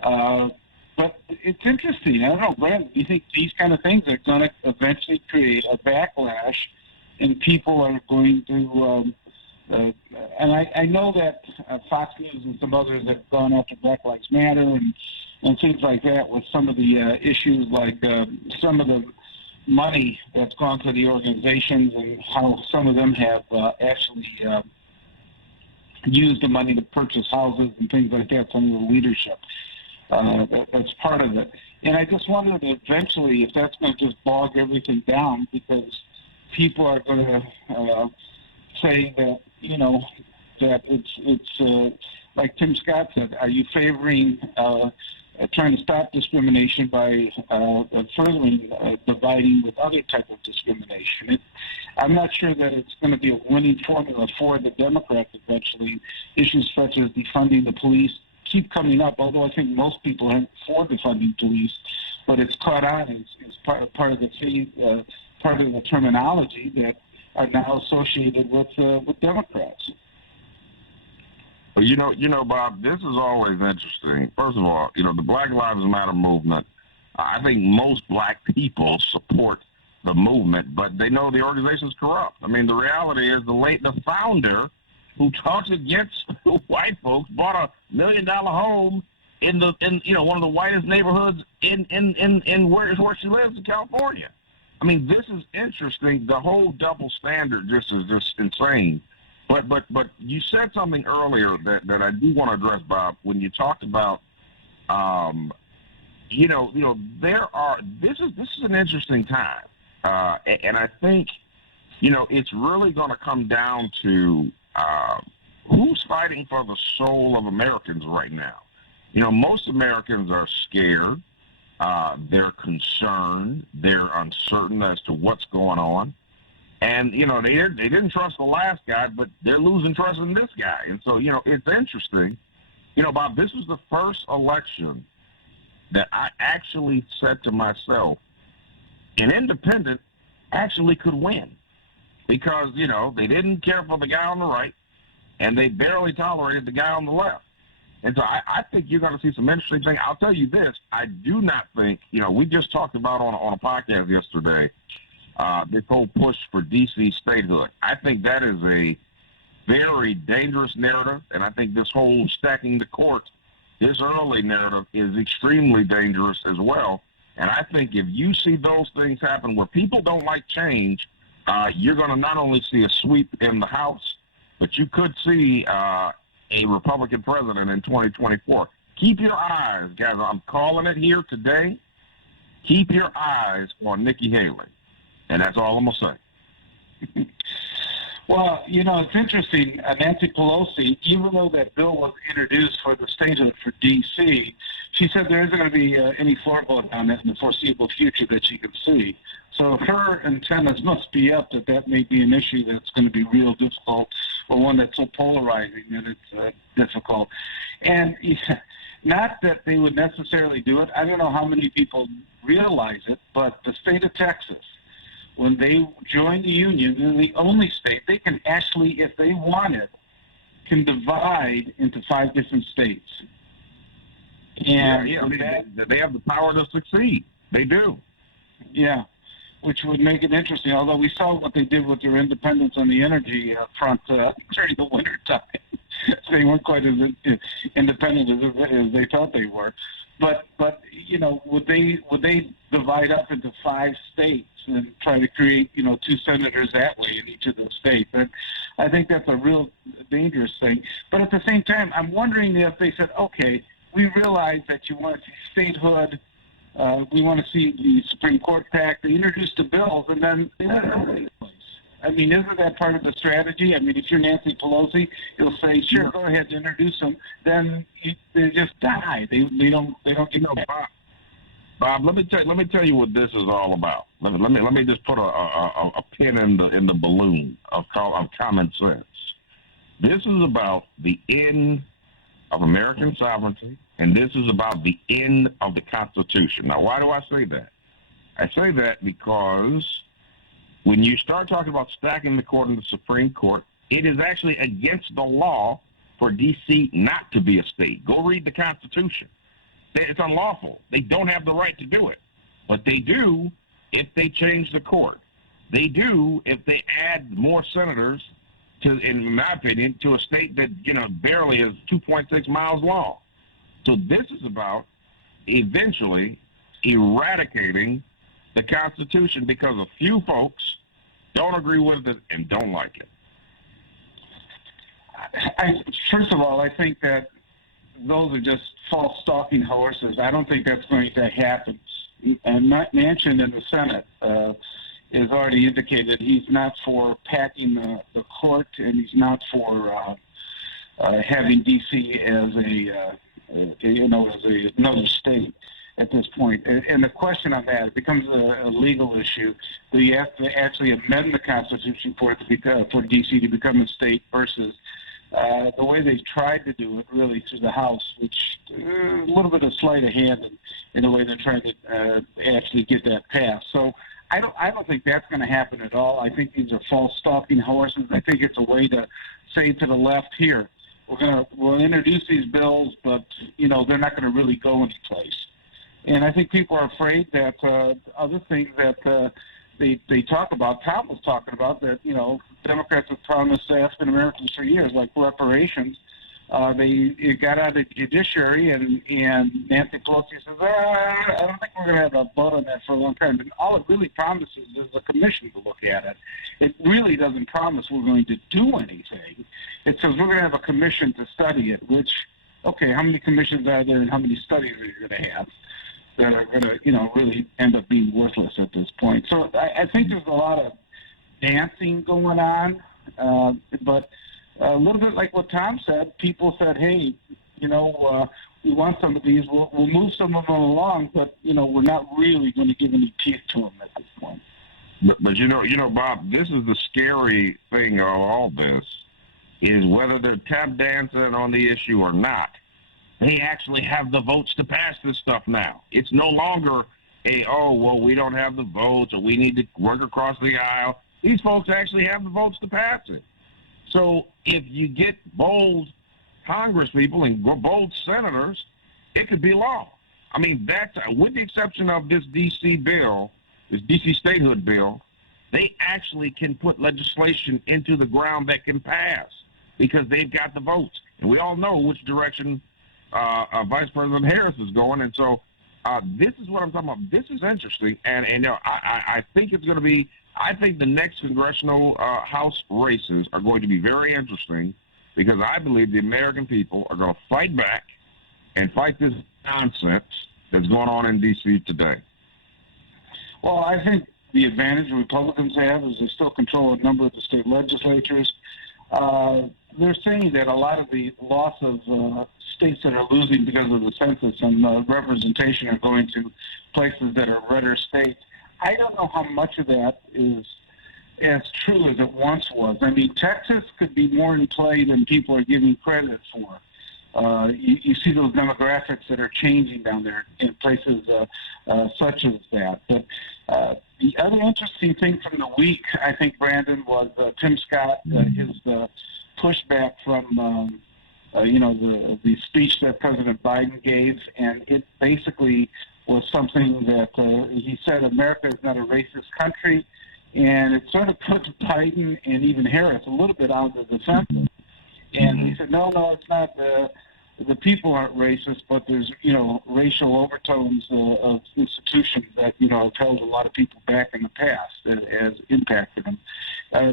But it's interesting. I don't know, Brent, do you think these kind of things are going to eventually create a backlash, and people are going to and I know that Fox News and some others have gone after Black Lives Matter and things like that with some of the issues, like some of the money that's gone to the organizations and how some of them have actually used the money to purchase houses and things like that, some of the leadership. That's part of it. And I just wondered eventually if that's going to just bog everything down, because people are going to say that, that it's like Tim Scott said, are you favoring trying to stop discrimination by furthering dividing with other type of discrimination? I'm not sure that it's going to be a winning formula for the Democrats eventually. Issues such as defunding the police keep coming up, although I think most people aren't for defunding police, but it's caught on as part of the terminology that are now associated with Democrats. Well, Bob, this is always interesting. First of all, the Black Lives Matter movement, I think most black people support the movement, but they know the organization is corrupt. The reality is the founder, who talks against white folks, bought $1 million home in one of the whitest neighborhoods in where she lives in California. This is interesting. The whole double standard is just insane. But you said something earlier that I do want to address, Bob, when you talked about This is an interesting time, and I think, it's really going to come down to who's fighting for the soul of Americans right now. Most Americans are scared. They're concerned. They're uncertain as to what's going on. And, they didn't trust the last guy, but they're losing trust in this guy. And so, it's interesting. Bob, this was the first election that I actually said to myself, an independent actually could win. Because, they didn't care for the guy on the right, and they barely tolerated the guy on the left. And so I think you're going to see some interesting things. I'll tell you this, I do not think, we just talked about on a podcast yesterday, this whole push for D.C. statehood. I think that is a very dangerous narrative, and I think this whole stacking the courts, this early narrative is extremely dangerous as well. And I think if you see those things happen where people don't like change, you're going to not only see a sweep in the House, but you could see a Republican president in 2024. Keep your eyes, guys. I'm calling it here today. Keep your eyes on Nikki Haley. And that's all I'm going to say. Well, it's interesting. Nancy Pelosi, even though that bill was introduced for the statehood for D.C., she said there isn't going to be any floor vote on it in the foreseeable future that she can see. So if her antennas must be up that may be an issue that's going to be real difficult, or one that's so polarizing that it's difficult. And not that they would necessarily do it. I don't know how many people realize it, but the state of Texas, when they join the union, they're the only state they can actually, if they want it, can divide into 5 different states. And they have the power to succeed. They do. Yeah, which would make it interesting. Although we saw what they did with their independence on the energy front during the winter time. They weren't quite as independent as they thought they were. But would they divide up into 5 states and try to create 2 senators that way in each of those states? And I think that's a real dangerous thing. But at the same time, I'm wondering if they said, okay, we realize that you want to see statehood. We want to see the Supreme Court pact. They introduced the bills, and then they let it go into place. I mean, isn't that part of the strategy? I mean, if you're Nancy Pelosi, you'll say, "Sure, go ahead, introduce them." Then they just die. They don't get no. Bob, let me tell you what this is all about. Let me just put a pin in the balloon of common sense. This is about the end of American sovereignty, and this is about the end of the Constitution. Now, why do I say that? I say that because when you start talking about stacking the court in the Supreme Court, it is actually against the law for D.C. not to be a state. Go read the Constitution. It's unlawful. They don't have the right to do it. But they do if they change the court. They do if they add more senators to, in my opinion, to a state that, barely is 2.6 miles long. So this is about eventually eradicating the Constitution because a few folks don't agree with it and don't like it. First of all, I think that those are just false stalking horses. I don't think that's going to happen. And Manchin in the Senate has already indicated he's not for packing the court, and he's not for having D.C. as another state at this point. And the question on that, it becomes a legal issue. Do you have to actually amend the Constitution for D.C. to become a state versus the way they've tried to do it really through the House, which a little bit of sleight of hand in the way they're trying to actually get that passed. So I don't think that's going to happen at all. I think these are false stalking horses. I think it's a way to say to the left, here, we'll introduce these bills, but they're not going to really go anyplace. And I think people are afraid that other things that they talk about, Tom was talking about, that Democrats have promised African Americans for years, like reparations. They got out of the judiciary, and Nancy Pelosi says, I don't think we're going to have a vote on that for a long time. And all it really promises is a commission to look at it. It really doesn't promise we're going to do anything. It says we're going to have a commission to study it, which, okay, how many commissions are there and how many studies are you going to have? that are going to, really end up being worthless at this point. So I think there's a lot of dancing going on, but a little bit like what Tom said, people said, hey, we want some of these. We'll move some of them along, but, we're not really going to give any teeth to them at this point. But Bob, this is the scary thing of all this, is whether they're tap dancing on the issue or not, they actually have the votes to pass this stuff now. It's no longer we don't have the votes, or we need to work across the aisle. These folks actually have the votes to pass it. So if you get bold Congress people and bold senators, it could be law. I mean, that's, with the exception of this D.C. bill, this D.C. statehood bill, they actually can put legislation into the ground that can pass because they've got the votes. And we all know which direction Vice President Harris is going. And so this is what I'm talking about. This is interesting. And I think it's going to be, I think the next congressional House races are going to be very interesting, because I believe the American people are going to fight back and fight this nonsense that's going on in D.C. today. Well, I think the advantage Republicans have is they still control a number of the state legislatures. They're saying that a lot of the loss of states that are losing because of the census and representation are going to places that are redder states. I don't know how much of that is as true as it once was. I mean, Texas could be more in play than people are giving credit for. You see those demographics that are changing down there in places such as that. But the other interesting thing from the week, I think, Brandon, was Tim Scott, his pushback from, the speech that President Biden gave, and it basically was something that he said America is not a racist country, and it sort of put Biden and even Harris a little bit out of the defensive. And he said, no, it's not. The people aren't racist, but there's, racial overtones of institutions that, have held a lot of people back in the past that has impacted them.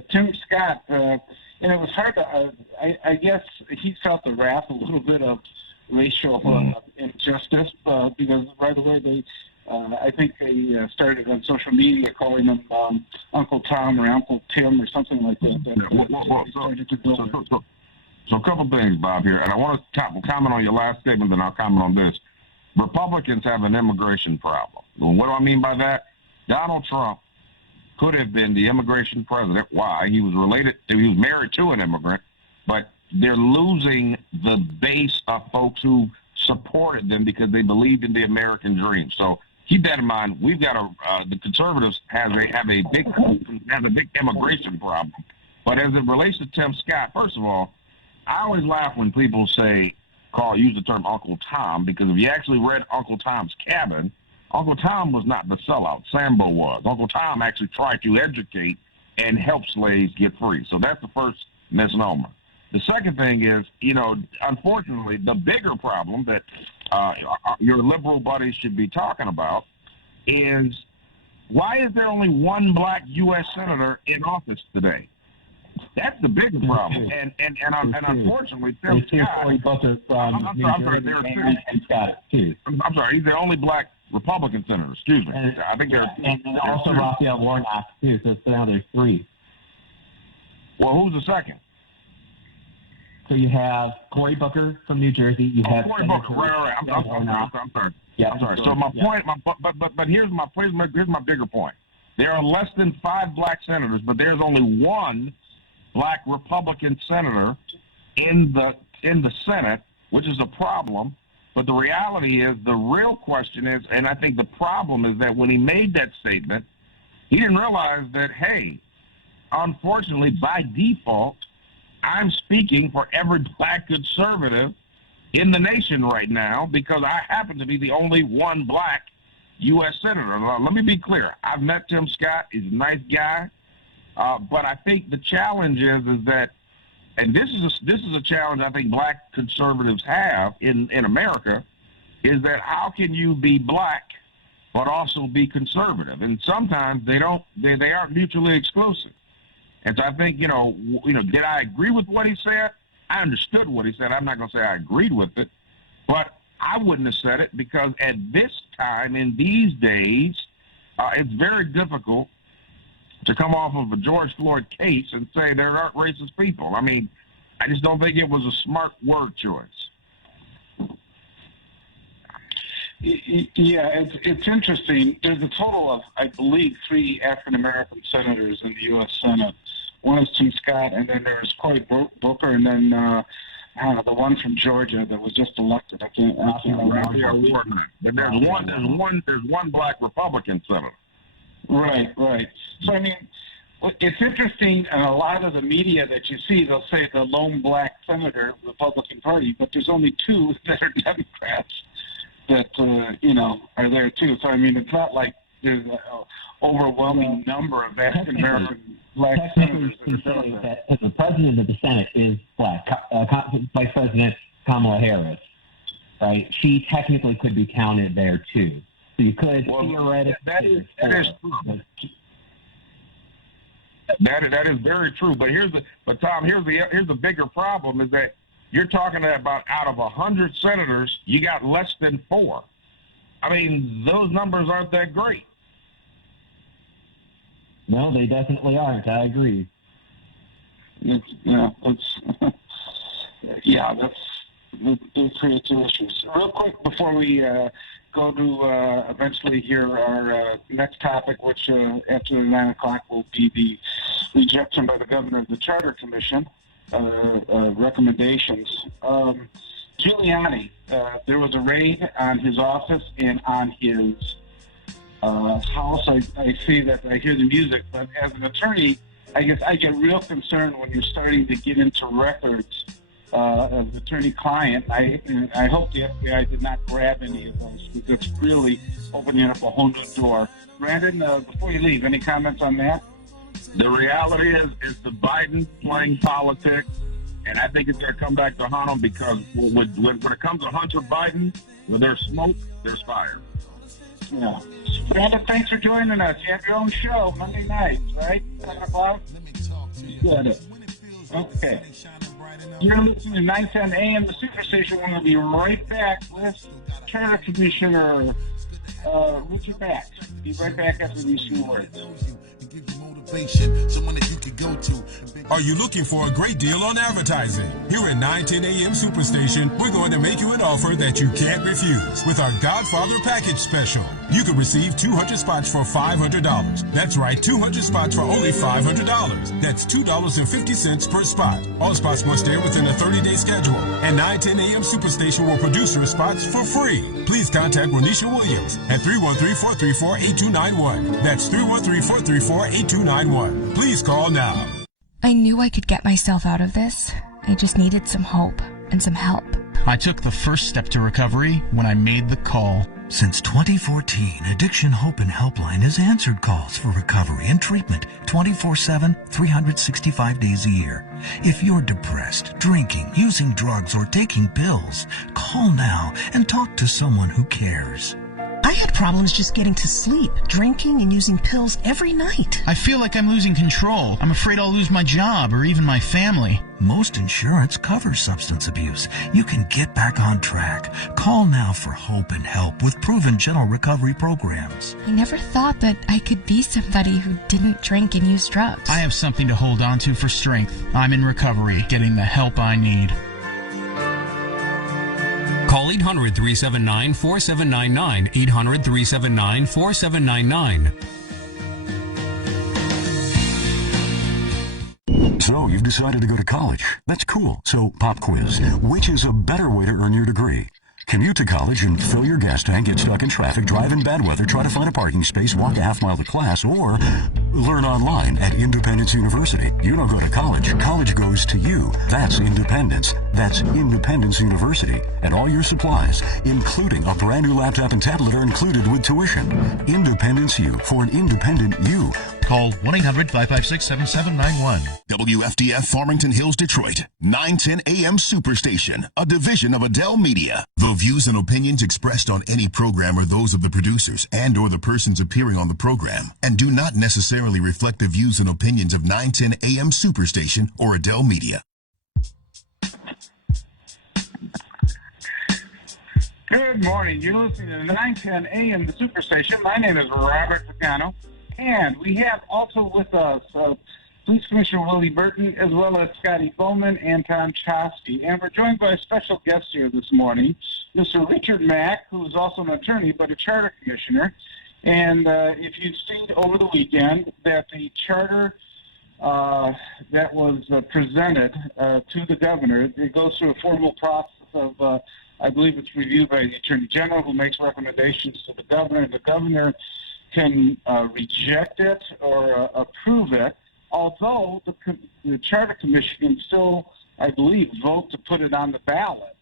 Tim Scott, and it was hard to, I guess he felt the wrath a little bit of racial injustice because right away I think they started on social media calling him Uncle Tom or Uncle Tim or something like that. So a couple things, Bob, here, and I want to comment on your last statement, then I'll comment on this. Republicans have an immigration problem. What do I mean by that? Donald Trump could have been the immigration president. Why? He was married to an immigrant, but they're losing the base of folks who supported them because they believed in the American dream. So keep that in mind. We've got the conservatives have a big immigration problem. But as it relates to Tim Scott, first of all, I always laugh when people use the term Uncle Tom, because if you actually read Uncle Tom's Cabin, Uncle Tom was not the sellout. Sambo was. Uncle Tom actually tried to educate and help slaves get free. So that's the first misnomer. The second thing is, unfortunately, the bigger problem that your liberal buddies should be talking about is, why is there only one black U.S. senator in office today? That's the big problem, and unfortunately, Tim Scott. I'm sorry, he's the only black Republican senator. Excuse me. I think and also Raphael Warnock too. So now there's three. Well, who's the second? So you have Cory Booker from New Jersey. You have Cory Booker. Right. I'm sorry. Yeah, I'm sorry. So my point, but here's my bigger point. There are less than 5 black senators, but there's only one black Republican senator in the Senate, which is a problem. But the reality is, the real question is, and I think the problem is that when he made that statement, he didn't realize that, hey, unfortunately, by default, I'm speaking for every black conservative in the nation right now because I happen to be the only one black U.S. senator. Now, let me be clear. I've met Tim Scott. He's a nice guy. But I think the challenge is that, and this is a challenge I think black conservatives have in America, is that how can you be black but also be conservative? And sometimes they aren't mutually exclusive. And so I think, did I agree with what he said? I understood what he said. I'm not going to say I agreed with it. But I wouldn't have said it because at this time in these days, it's very difficult to come off of a George Floyd case and say there aren't racist people. I mean, I just don't think it was a smart word choice. Yeah, it's interesting. There's a total of, I believe, 3 African-American senators in the U.S. Senate. One is Tim Scott, and then there's Cory Booker, and then the one from Georgia that was just elected. I can't remember. But there's one black Republican senator. Right. So, I mean, it's interesting, and a lot of the media that you see, they'll say the lone black senator, Republican Party, but there's only 2 that are Democrats that, are there too. So, I mean, it's not like there's an overwhelming number of African-American black senators. That the president of the Senate is black, Vice President Kamala Harris, right? She technically could be counted there too. So you could theoretically. That is true. That is very true. But Tom, here's the bigger problem is that you're talking about out of 100 senators, you got less than 4. I mean, those numbers aren't that great. No, they definitely aren't. I agree. It creates issues. Real quick before we go to eventually hear our next topic, which after 9 o'clock will be the rejection by the governor of the Charter Commission recommendations. Giuliani, there was a raid on his office and on his house. I see that, I hear the music, but as an attorney, I guess I get real concerned when you're starting to get into records of attorney-client. I hope the FBI did not grab any of those because it's really opening up a whole new door. Brandon, before you leave, any comments on that? The reality is the Biden playing politics, and I think it's going to come back to haunt him because when it comes to Hunter Biden, when there's smoke, there's fire. Yeah. Brenda, thanks for joining us. You have your own show Monday nights, right? 7 o'clock? Got it. Okay. You're listening to 910 AM, the Superstation. We're going to be right back with Charter Commissioner Richard Mack. Be right back after these few words. Are you looking for a great deal on advertising? Here at 910 AM Superstation, we're going to make you an offer that you can't refuse with our Godfather Package Special. You can receive 200 spots for $500. That's right, 200 spots for only $500. That's $2.50 per spot. All spots must air within a 30-day schedule. And 910 AM Superstation will produce your spots for free. Please contact Renisha Williams at 313-434-8291. That's 313-434-8291. Please call now. I knew I could get myself out of this. I just needed some hope and some help. I took the first step to recovery when I made the call. Since 2014, Addiction Hope and Helpline has answered calls for recovery and treatment 24/7, 365 days a year. If you're depressed, drinking, using drugs, or taking pills, call now and talk to someone who cares. I had problems just getting to sleep, drinking and using pills every night. I feel like I'm losing control. I'm afraid I'll lose my job or even my family. Most insurance covers substance abuse. You can get back on track. Call now for hope and help with proven general recovery programs. I never thought that I could be somebody who didn't drink and use drugs. I have something to hold on to for strength. I'm in recovery, getting the help I need. Call 800-379-4799, 800-379-4799. So, you've decided to go to college. That's cool. So, pop quiz. Which is a better way to earn your degree? Commute to college and fill your gas tank, get stuck in traffic, drive in bad weather, try to find a parking space, walk a half mile to class, or learn online at Independence University. You don't go to college. College goes to you. That's independence. That's Independence University. And all your supplies, including a brand new laptop and tablet, are included with tuition. Independence U for an independent you. Call 1-800-556-7791. WFDF Farmington Hills, Detroit. 910 AM Superstation, a division of Adele Media. The views and opinions expressed on any program are those of the producers and or the persons appearing on the program and do not necessarily reflect the views and opinions of 910 AM Superstation or Adele Media. Good morning. You're listening to 910 AM the Superstation. My name is Robert Ficano, and we have also with us Police Commissioner Willie Burton, as well as Scotty Boman and Tom Choske. And we're joined by a special guest here this morning, Mr. Richard Mack, who is also an attorney but a charter commissioner. And if you've seen over the weekend that the charter that was presented to the governor, it goes through a formal process of I believe it's reviewed by the Attorney General, who makes recommendations to the governor. The governor can reject it or approve it, although the Charter Commission can still, I believe, vote to put it on the ballot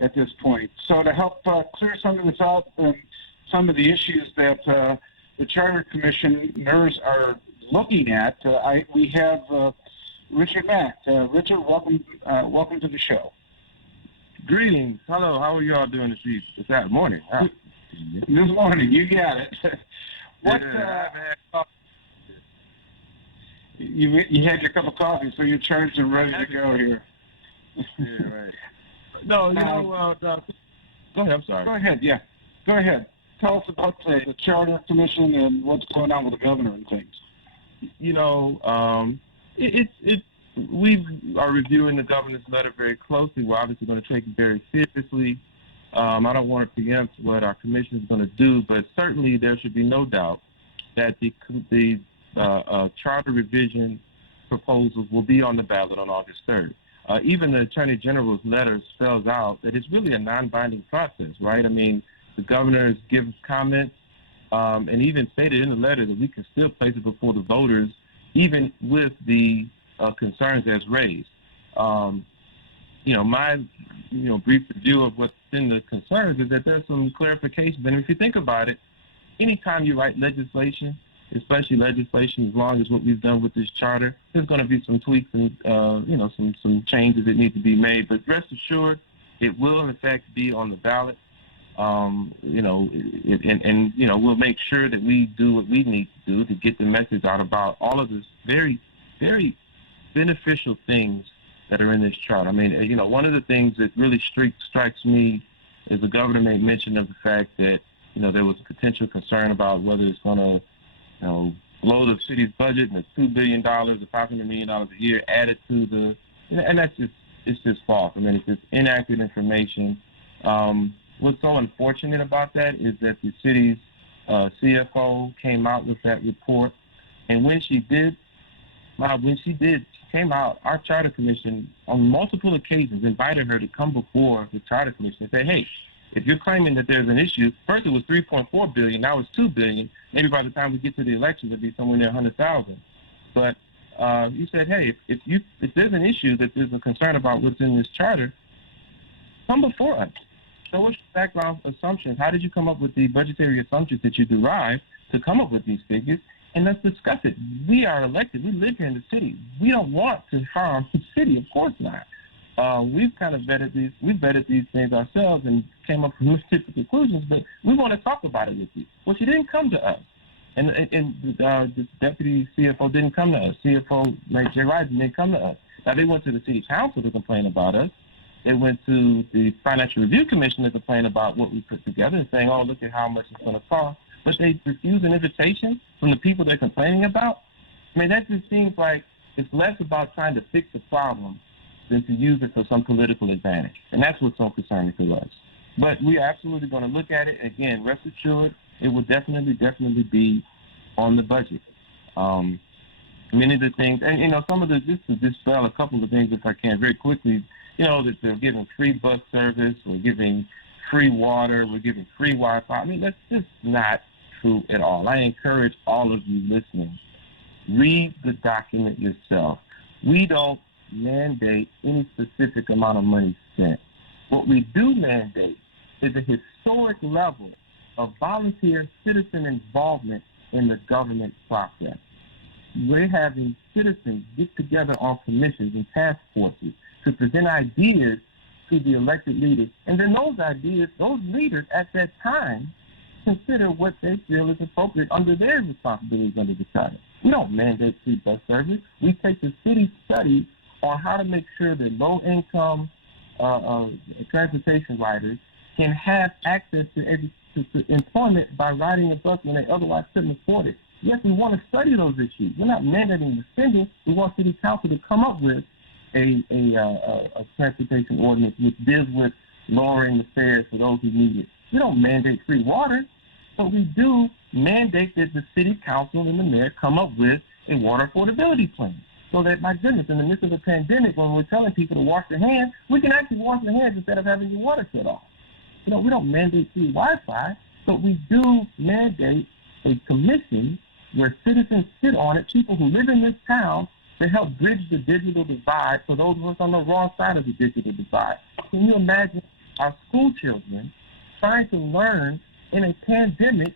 at this point. So to help clear some of this out and some of the issues that the Charter Commissioners are looking at, we have Richard Mack. Richard, welcome to the show. Greetings. Hello. How are you all doing this morning? Huh? This morning. You got it. What? You had your cup of coffee, so you're charged and ready to go here. Yeah, right. No, go ahead. I'm sorry. Go ahead. Yeah. Go ahead. Tell us about the Charter Commission and what's going on with the governor and things. We are reviewing the governor's letter very closely. We're obviously going to take it very seriously. I don't want to preempt what our commission is going to do, but certainly there should be no doubt that the charter revision proposals will be on the ballot on August 3rd. Even the Attorney General's letter spells out that it's really a non-binding process, right? I mean, the governor has given comments and even stated in the letter that we can still place it before the voters, even with the concerns as raised. My brief review of what's in the concerns is that there's some clarification. And if you think about it, anytime you write legislation, especially legislation as long as what we've done with this charter, there's going to be some tweaks and some changes that need to be made. But rest assured, it will in fact be on the ballot. We'll make sure that we do what we need to do to get the message out about all of this very, very beneficial things that are in this chart. I mean, one of the things that really strikes me is the governor made mention of the fact that, there was a potential concern about whether it's going to, blow the city's budget, and it's $2 billion or $500 million a year added to the, and it's just false. I mean, it's just inaccurate information. What's so unfortunate about that is that the city's CFO came out with that report, and when she came out, our Charter Commission on multiple occasions invited her to come before the Charter Commission and say, hey, if you're claiming that there's an issue, first it was $3.4 billion, now it's $2 billion. Maybe by the time we get to the election, it'll be somewhere near 100,000. But you said, hey, if there's an issue that there's a concern about what's in this charter, come before us. So what's your background assumptions? How did you come up with the budgetary assumptions that you derived to come up with these figures? And let's discuss it. We are elected. We live here in the city. We don't want to harm the city. Of course not. We've kind of vetted these things ourselves and came up with specific conclusions, but we want to talk about it with you. Well, she didn't come to us. And the deputy CFO didn't come to us. CFO, like Jay Rising, didn't come to us. Now, they went to the city council to complain about us. They went to the Financial Review Commission to complain about what we put together and saying, oh, look at how much it's going to cost. But they refuse an invitation from the people they're complaining about. I mean, that just seems like it's less about trying to fix a problem than to use it for some political advantage. And that's what's so concerning to us. But we are absolutely going to look at it. Again, rest assured, it will definitely be on the budget. Many of the things, and some of just to dispel a couple of things if I can very quickly, that they're giving free bus service, we're giving free water, we're giving free Wi-Fi. I mean, that's just not true at all. I encourage all of you listening, read the document yourself. We don't mandate any specific amount of money spent. What we do mandate is a historic level of volunteer citizen involvement in the government process. We're having citizens get together on commissions and task forces to present ideas to the elected leaders. And then those leaders at that time consider what they feel is appropriate under their responsibilities under the charter. We don't mandate free bus service. We take the city study on how to make sure that low-income transportation riders can have access to employment by riding a bus when they otherwise couldn't afford it. Yes, we want to study those issues. We're not mandating the spending. We want City Council to come up with a transportation ordinance which deals with lowering the fares for those who need it. We don't mandate free water, but we do mandate that the City Council and the mayor come up with a water affordability plan. So that, my goodness, in the midst of a pandemic, when we're telling people to wash their hands, we can actually wash their hands instead of having your water shut off. We don't mandate free Wi-Fi, but we do mandate a commission where citizens sit on it, people who live in this town, to help bridge the digital divide for those of us on the wrong side of the digital divide. Can you imagine our school children trying to learn in a pandemic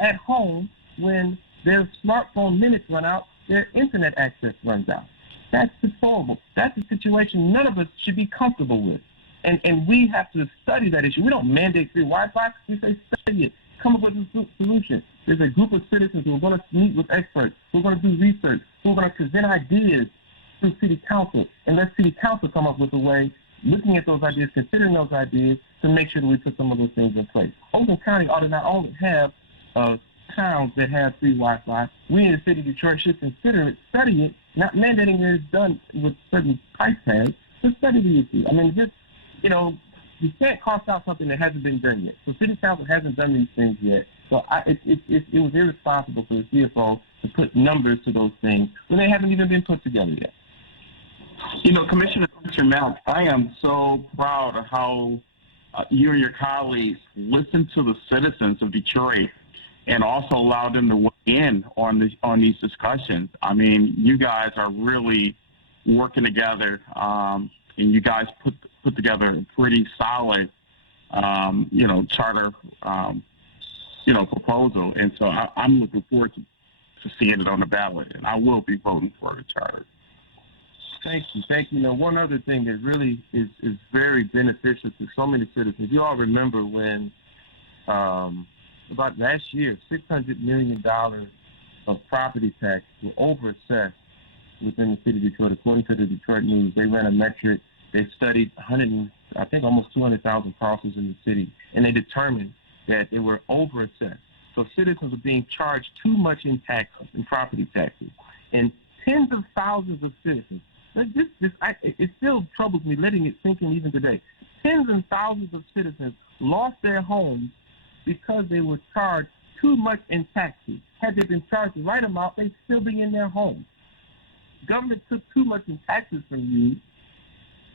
at home when their smartphone minutes run out, their internet access runs out? That's deplorable. That's a situation none of us should be comfortable with. And we have to study that issue. We don't mandate free Wi-Fi. We say study it. Come up with a solution. There's a group of citizens who are going to meet with experts, who are going to do research, who are going to present ideas to City Council, and let City Council come up with a way, looking at those ideas, considering those ideas, to make sure that we put some of those things in place. Oakland County ought to not only have towns that have free Wi-Fi, we in the city of Detroit should consider it, study it, not mandating that it's done with certain price tags, but study the issue. I mean, just, you can't cost out something that hasn't been done yet. So City Council hasn't done these things yet. So it was irresponsible for the CFO to put numbers to those things when they haven't even been put together yet. Commissioner Mack, I am so proud of how you and your colleagues listened to the citizens of Detroit and also allowed them to weigh in on these discussions. I mean, you guys are really working together, and you guys put together a pretty solid, charter, proposal. And so I'm looking forward to seeing it on the ballot, and I will be voting for the charter. Thank you. One other thing that really is very beneficial to so many citizens. You all remember when about last year, $600 million of property tax were overassessed within the city of Detroit. According to the Detroit News, they ran a metric. They studied almost 200,000 parcels in the city, and they determined that they were overassessed. So citizens were being charged too much in taxes, in property taxes, and tens of thousands of citizens. It still troubles me letting it sink in even today. Tens and thousands of citizens lost their homes because they were charged too much in taxes. Had they been charged the right amount, they'd still be in their homes. Government took too much in taxes from you,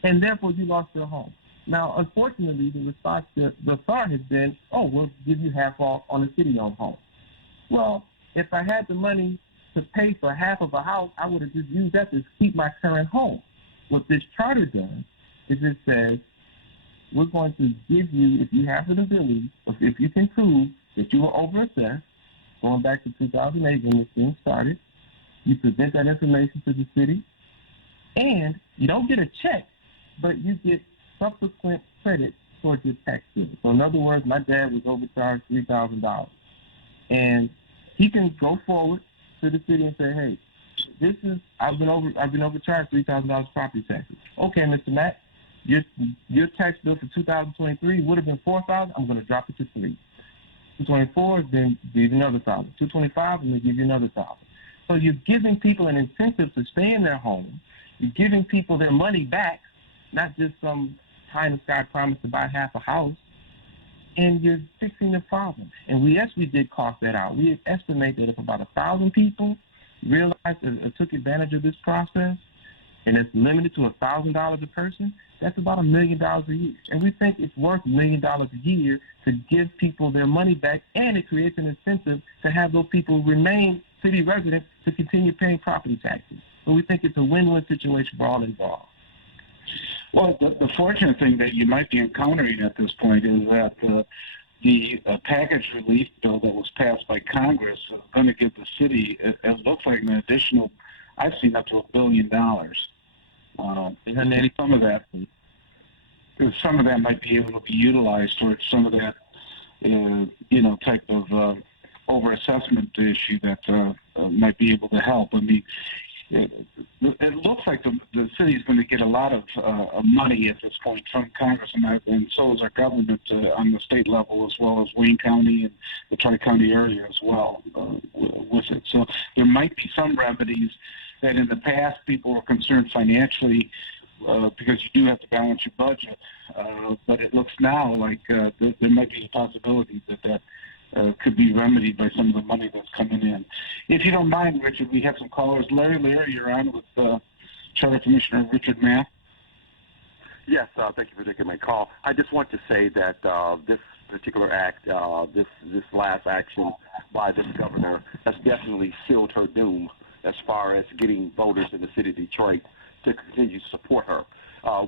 and therefore you lost your home. Now, unfortunately, the response to the thought has been, we'll give you half off on a city-owned home. Well, if I had the money to pay for half of a house, I would have just used that to keep my current home. What this charter does is it says, we're going to give you, if you have the ability, or if you can prove that you were overassessed, going back to 2008 when this thing started, you present that information to the city, and you don't get a check, but you get subsequent credit towards your tax bill. So in other words, my dad was overcharged $3,000. And he can go forward to the city and say, hey, I've been overcharged $3,000 property taxes. Okay, Mr. Mack, your tax bill for 2023 would have been $4,000. I'm going to drop it to $3,000. 224, then give you another $1,000. 225, and then give you another $1,000. So you're giving people an incentive to stay in their home. You're giving people their money back, not just some pie-in-the-sky promise to buy half a house, and you're fixing the problem. And we did cost that out. We estimate that if about 1,000 people realized or took advantage of this process, and it's limited to $1,000 a person, that's about $1 million a year. And we think it's worth $1 million a year to give people their money back, and it creates an incentive to have those people remain city residents to continue paying property taxes. So we think it's a win-win situation for all involved. Well, the fortunate thing that you might be encountering at this point is that the package relief bill that was passed by Congress is going to give the city, it looks like, an additional, I've seen up to $1 billion. And some of that might be able to be utilized towards some of that, type of overassessment issue that might be able to help. I mean, it looks like the city is going to get a lot of money at this point from Congress, and so is our government on the state level, as well as Wayne County and the Tri-County area as well with it. So there might be some remedies that in the past people were concerned financially because you do have to balance your budget, but it looks now like there might be a possibility that could be remedied by some of the money that's coming in. If you don't mind, Richard, we have some callers. Larry, you're on with Charter Commissioner Richard Mack. Yes, thank you for taking my call. I just want to say that this particular act, this last action by this governor, has definitely sealed her doom as far as getting voters in the city of Detroit to continue to support her.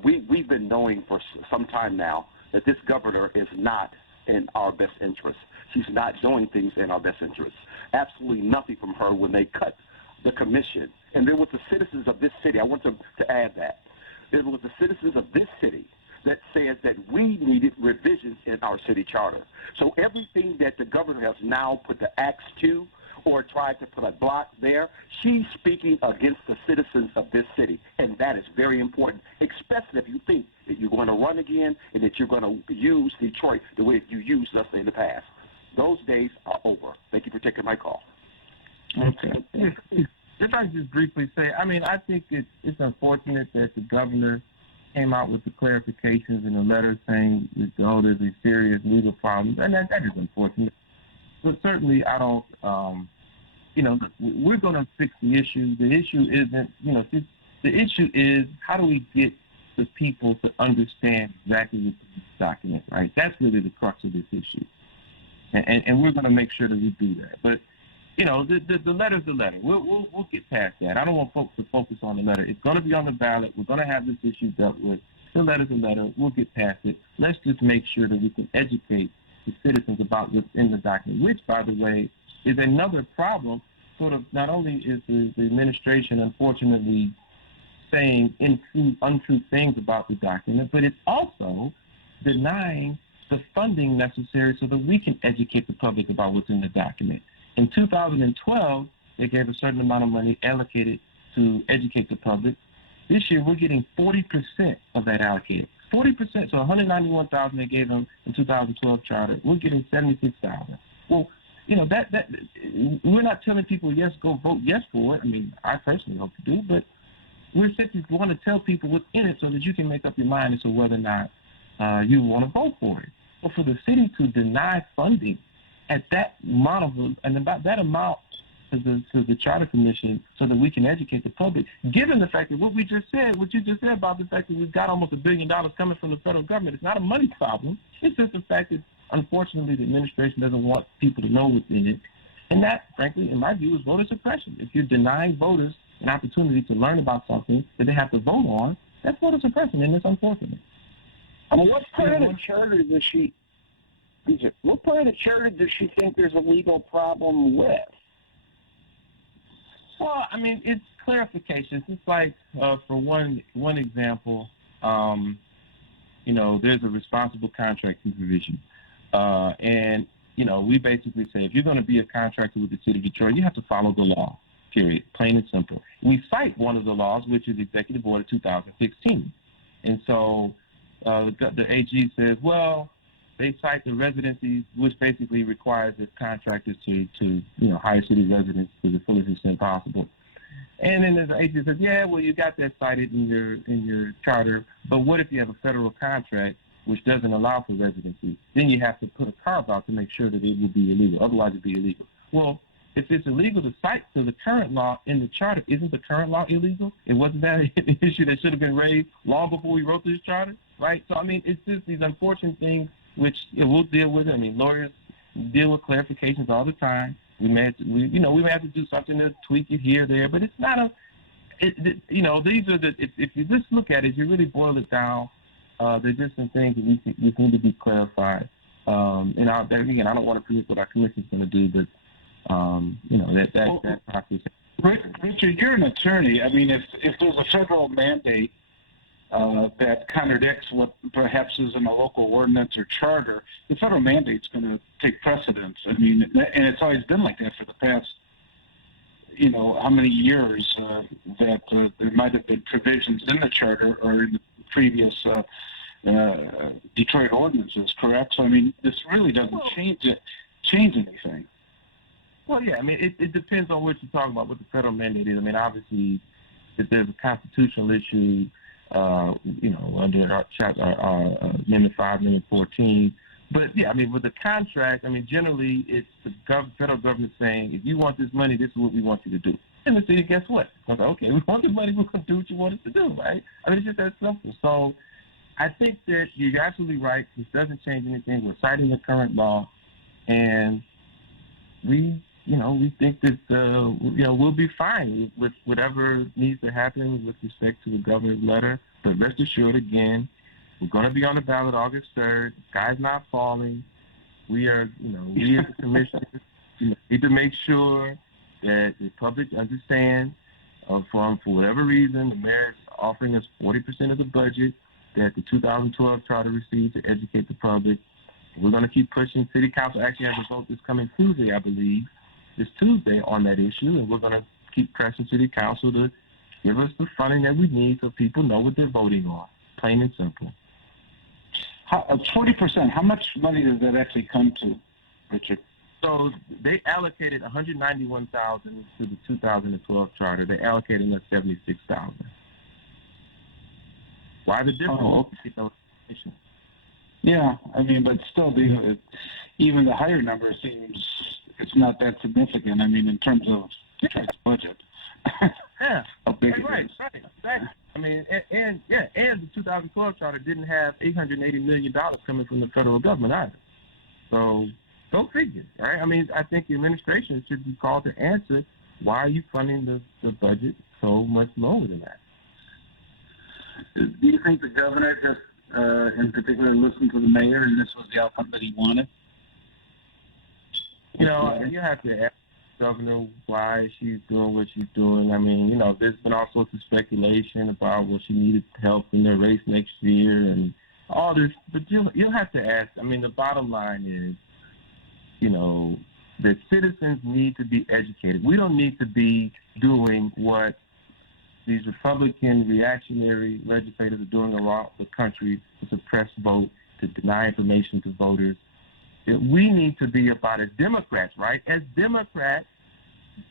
We've been knowing for some time now that this governor is not in our best interest. She's not doing things in our best interest. Absolutely nothing from her when they cut the commission. And it was the citizens of this city, I want to add that. It was the citizens of this city that said that we needed revisions in our city charter. So everything that the governor has now put the axe to or tried to put a block there, she's speaking against the citizens of this city. And that is very important, especially if you think that you're going to run again and that you're going to use Detroit the way you used us in the past. Those days are over. Thank you for taking my call. Okay. If I just briefly say, I mean, I think it's unfortunate that the governor came out with the clarifications in a letter saying that, oh, there's a serious legal problem, and that is unfortunate. But certainly I don't, we're going to fix the issue. The issue isn't, the issue is how do we get the people to understand exactly what this document, right? That's really the crux of this issue. And we're going to make sure that we do that. But, the letter's the letter. We'll get past that. I don't want folks to focus on the letter. It's going to be on the ballot. We're going to have this issue dealt with. The letter's a letter. We'll get past it. Let's just make sure that we can educate the citizens about what's in the document, which, by the way, is another problem. Sort of not only is the administration, unfortunately, saying untrue things about the document, but it's also denying the funding necessary so that we can educate the public about what's in the document. In 2012, they gave a certain amount of money allocated to educate the public. This year, we're getting 40% of that allocated. 40%, so $191,000 they gave them in 2012 charter. We're getting $76,000. Well, that we're not telling people, yes, go vote yes for it. I mean, I personally hope to do, but we're simply want to tell people what's in it so that you can make up your mind as to whether or not you want to vote for it. But for the city to deny funding at that amount and about that amount to the Charter Commission so that we can educate the public, given the fact that what you just said about the fact that we've got almost $1 billion coming from the federal government, it's not a money problem. It's just the fact that, unfortunately, the administration doesn't want people to know what's in it. And that, frankly, in my view, is voter suppression. If you're denying voters an opportunity to learn about something that they have to vote on, that's voter suppression, and it's unfortunate. What part of the charter does she think there's a legal problem with? Well, I mean, it's clarifications. It's like, for one example, there's a responsible contracting provision. And we basically say if you're going to be a contractor with the city of Detroit, you have to follow the law, period, plain and simple. We cite one of the laws, which is Executive Order 2016. And so the AG says, well, they cite the residencies, which basically requires the contractors to hire city residents to the fullest extent possible. And then the AG says, yeah, well, you got that cited in your charter, but what if you have a federal contract which doesn't allow for residency? Then you have to put a carve out to make sure that it will be illegal. Otherwise, it'd be illegal. Well, if it's illegal to cite to the current law in the charter, isn't the current law illegal? It wasn't that an issue that should have been raised long before we wrote this charter, right? So, I mean, it's just these unfortunate things which we'll deal with. I mean, lawyers deal with clarifications all the time. We may have to do something to tweak it here, there, but it's not these are if you just look at it, you really boil it down, there's just some things that we think need to be clarified. And I don't want to predict what our commission's going to do, but that process. Richard, you're an attorney. I mean, if there's a federal mandate that contradicts what perhaps is in a local ordinance or charter, the federal mandate's going to take precedence. I mean, and it's always been like that for the past, how many years that there might have been provisions in the charter or in the previous Detroit ordinances, correct? So, I mean, this really doesn't change anything. Well, yeah, I mean, it depends on what you're talking about, what the federal mandate is. I mean, obviously, if there's a constitutional issue, under our Amendment 5, Amendment 14. But, yeah, I mean, with the contract, I mean, generally, it's the federal government saying, if you want this money, this is what we want you to do. And the city, guess what? Because, okay, we want the money, we're going to do what you want us to do, right? I mean, it's just that simple. So I think that you're absolutely right. This doesn't change anything. We're citing the current law, and we think that, we'll be fine with whatever needs to happen with respect to the governor's letter. But rest assured, again, we're going to be on the ballot August 3rd. The sky's not falling. We are, we as a commission need to make sure that the public understands, for whatever reason, the mayor's offering us 40% of the budget that the 2012 charter received to educate the public. We're going to keep pushing. City Council actually has a vote this coming Tuesday, I believe, this Tuesday on that issue, and we're going to keep pressing City Council to give us the funding that we need so people know what they're voting on, plain and simple. 40%, how much money does that actually come to, Richard? So they allocated $191,000 to the 2012 charter. They allocated us $76,000. Why the difference? Oh, okay. Yeah, I mean, but still, even the higher number seems it's not that significant. I mean, in terms of the budget. Yeah, right. Exactly. I mean, and the 2012 charter didn't have $880 million coming from the federal government either. So don't figure, right? I mean, I think the administration should be called to answer why are you funding the budget so much lower than that? Do you think the governor just, in particular, listened to the mayor and this was the outcome that he wanted? You have to ask the governor why she's doing what she's doing. I mean, there's been all sorts of speculation about she needed help in the race next year and all this. But you'll have to ask. I mean, the bottom line is, that citizens need to be educated. We don't need to be doing what these Republican reactionary legislators are doing around the country to suppress vote, to deny information to voters. We need to be about, as Democrats, right? As Democrats,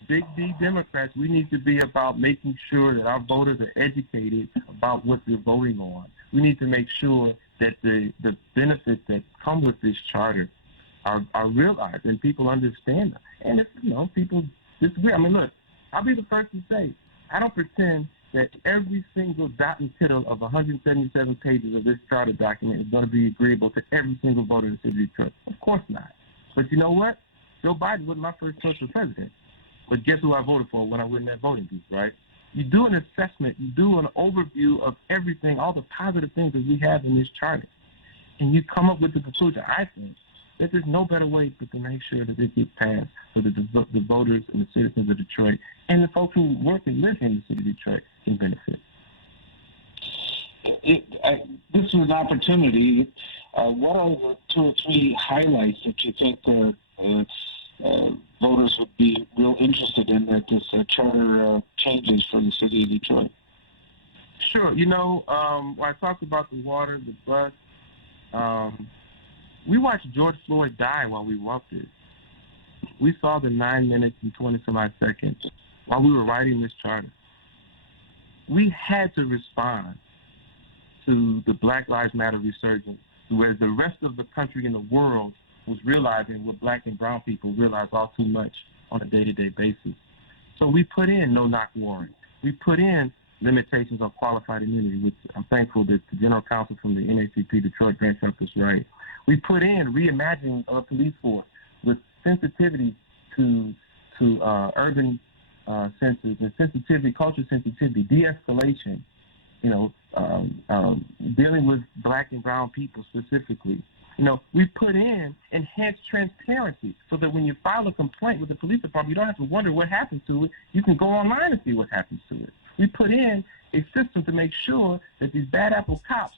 big D Democrats, we need to be about making sure that our voters are educated about what they're voting on. We need to make sure that the benefits that come with this charter are realized and people understand them. And if, people disagree. I mean, look, I'll be the first to say, I don't pretend that every single dot and tittle of 177 pages of this charter document is going to be agreeable to every single voter in the city of Detroit. Of course not. But you know what? Joe Biden wasn't my first choice for president. But guess who I voted for when I went in that voting booth, right? You do an assessment, you do an overview of everything, all the positive things that we have in this charter, and you come up with the conclusion, I think, that there's no better way but to make sure that they get passed so that the voters and the citizens of Detroit and the folks who work and live in the city of Detroit can benefit. This is an opportunity. What are the 2 or 3 highlights that you think voters would be real interested in that this charter changes for the city of Detroit? Sure. When I talked about the water, the bus, we watched George Floyd die while we walked it. We saw the 9 minutes and 20-some-odd seconds while we were writing this charter. We had to respond to the Black Lives Matter resurgence, where the rest of the country and the world was realizing what black and brown people realize all too much on a day-to-day basis. So we put in no-knock warrant. We put in limitations on qualified immunity, which I'm thankful that the general counsel from the NAACP Detroit grants up this right. We put in reimagining a police force with sensitivity to urban senses and sensitivity, cultural sensitivity, de-escalation, dealing with black and brown people specifically. We put in enhanced transparency so that when you file a complaint with the police department, you don't have to wonder what happened to it. You can go online and see what happens to it. We put in a system to make sure that these bad apple cops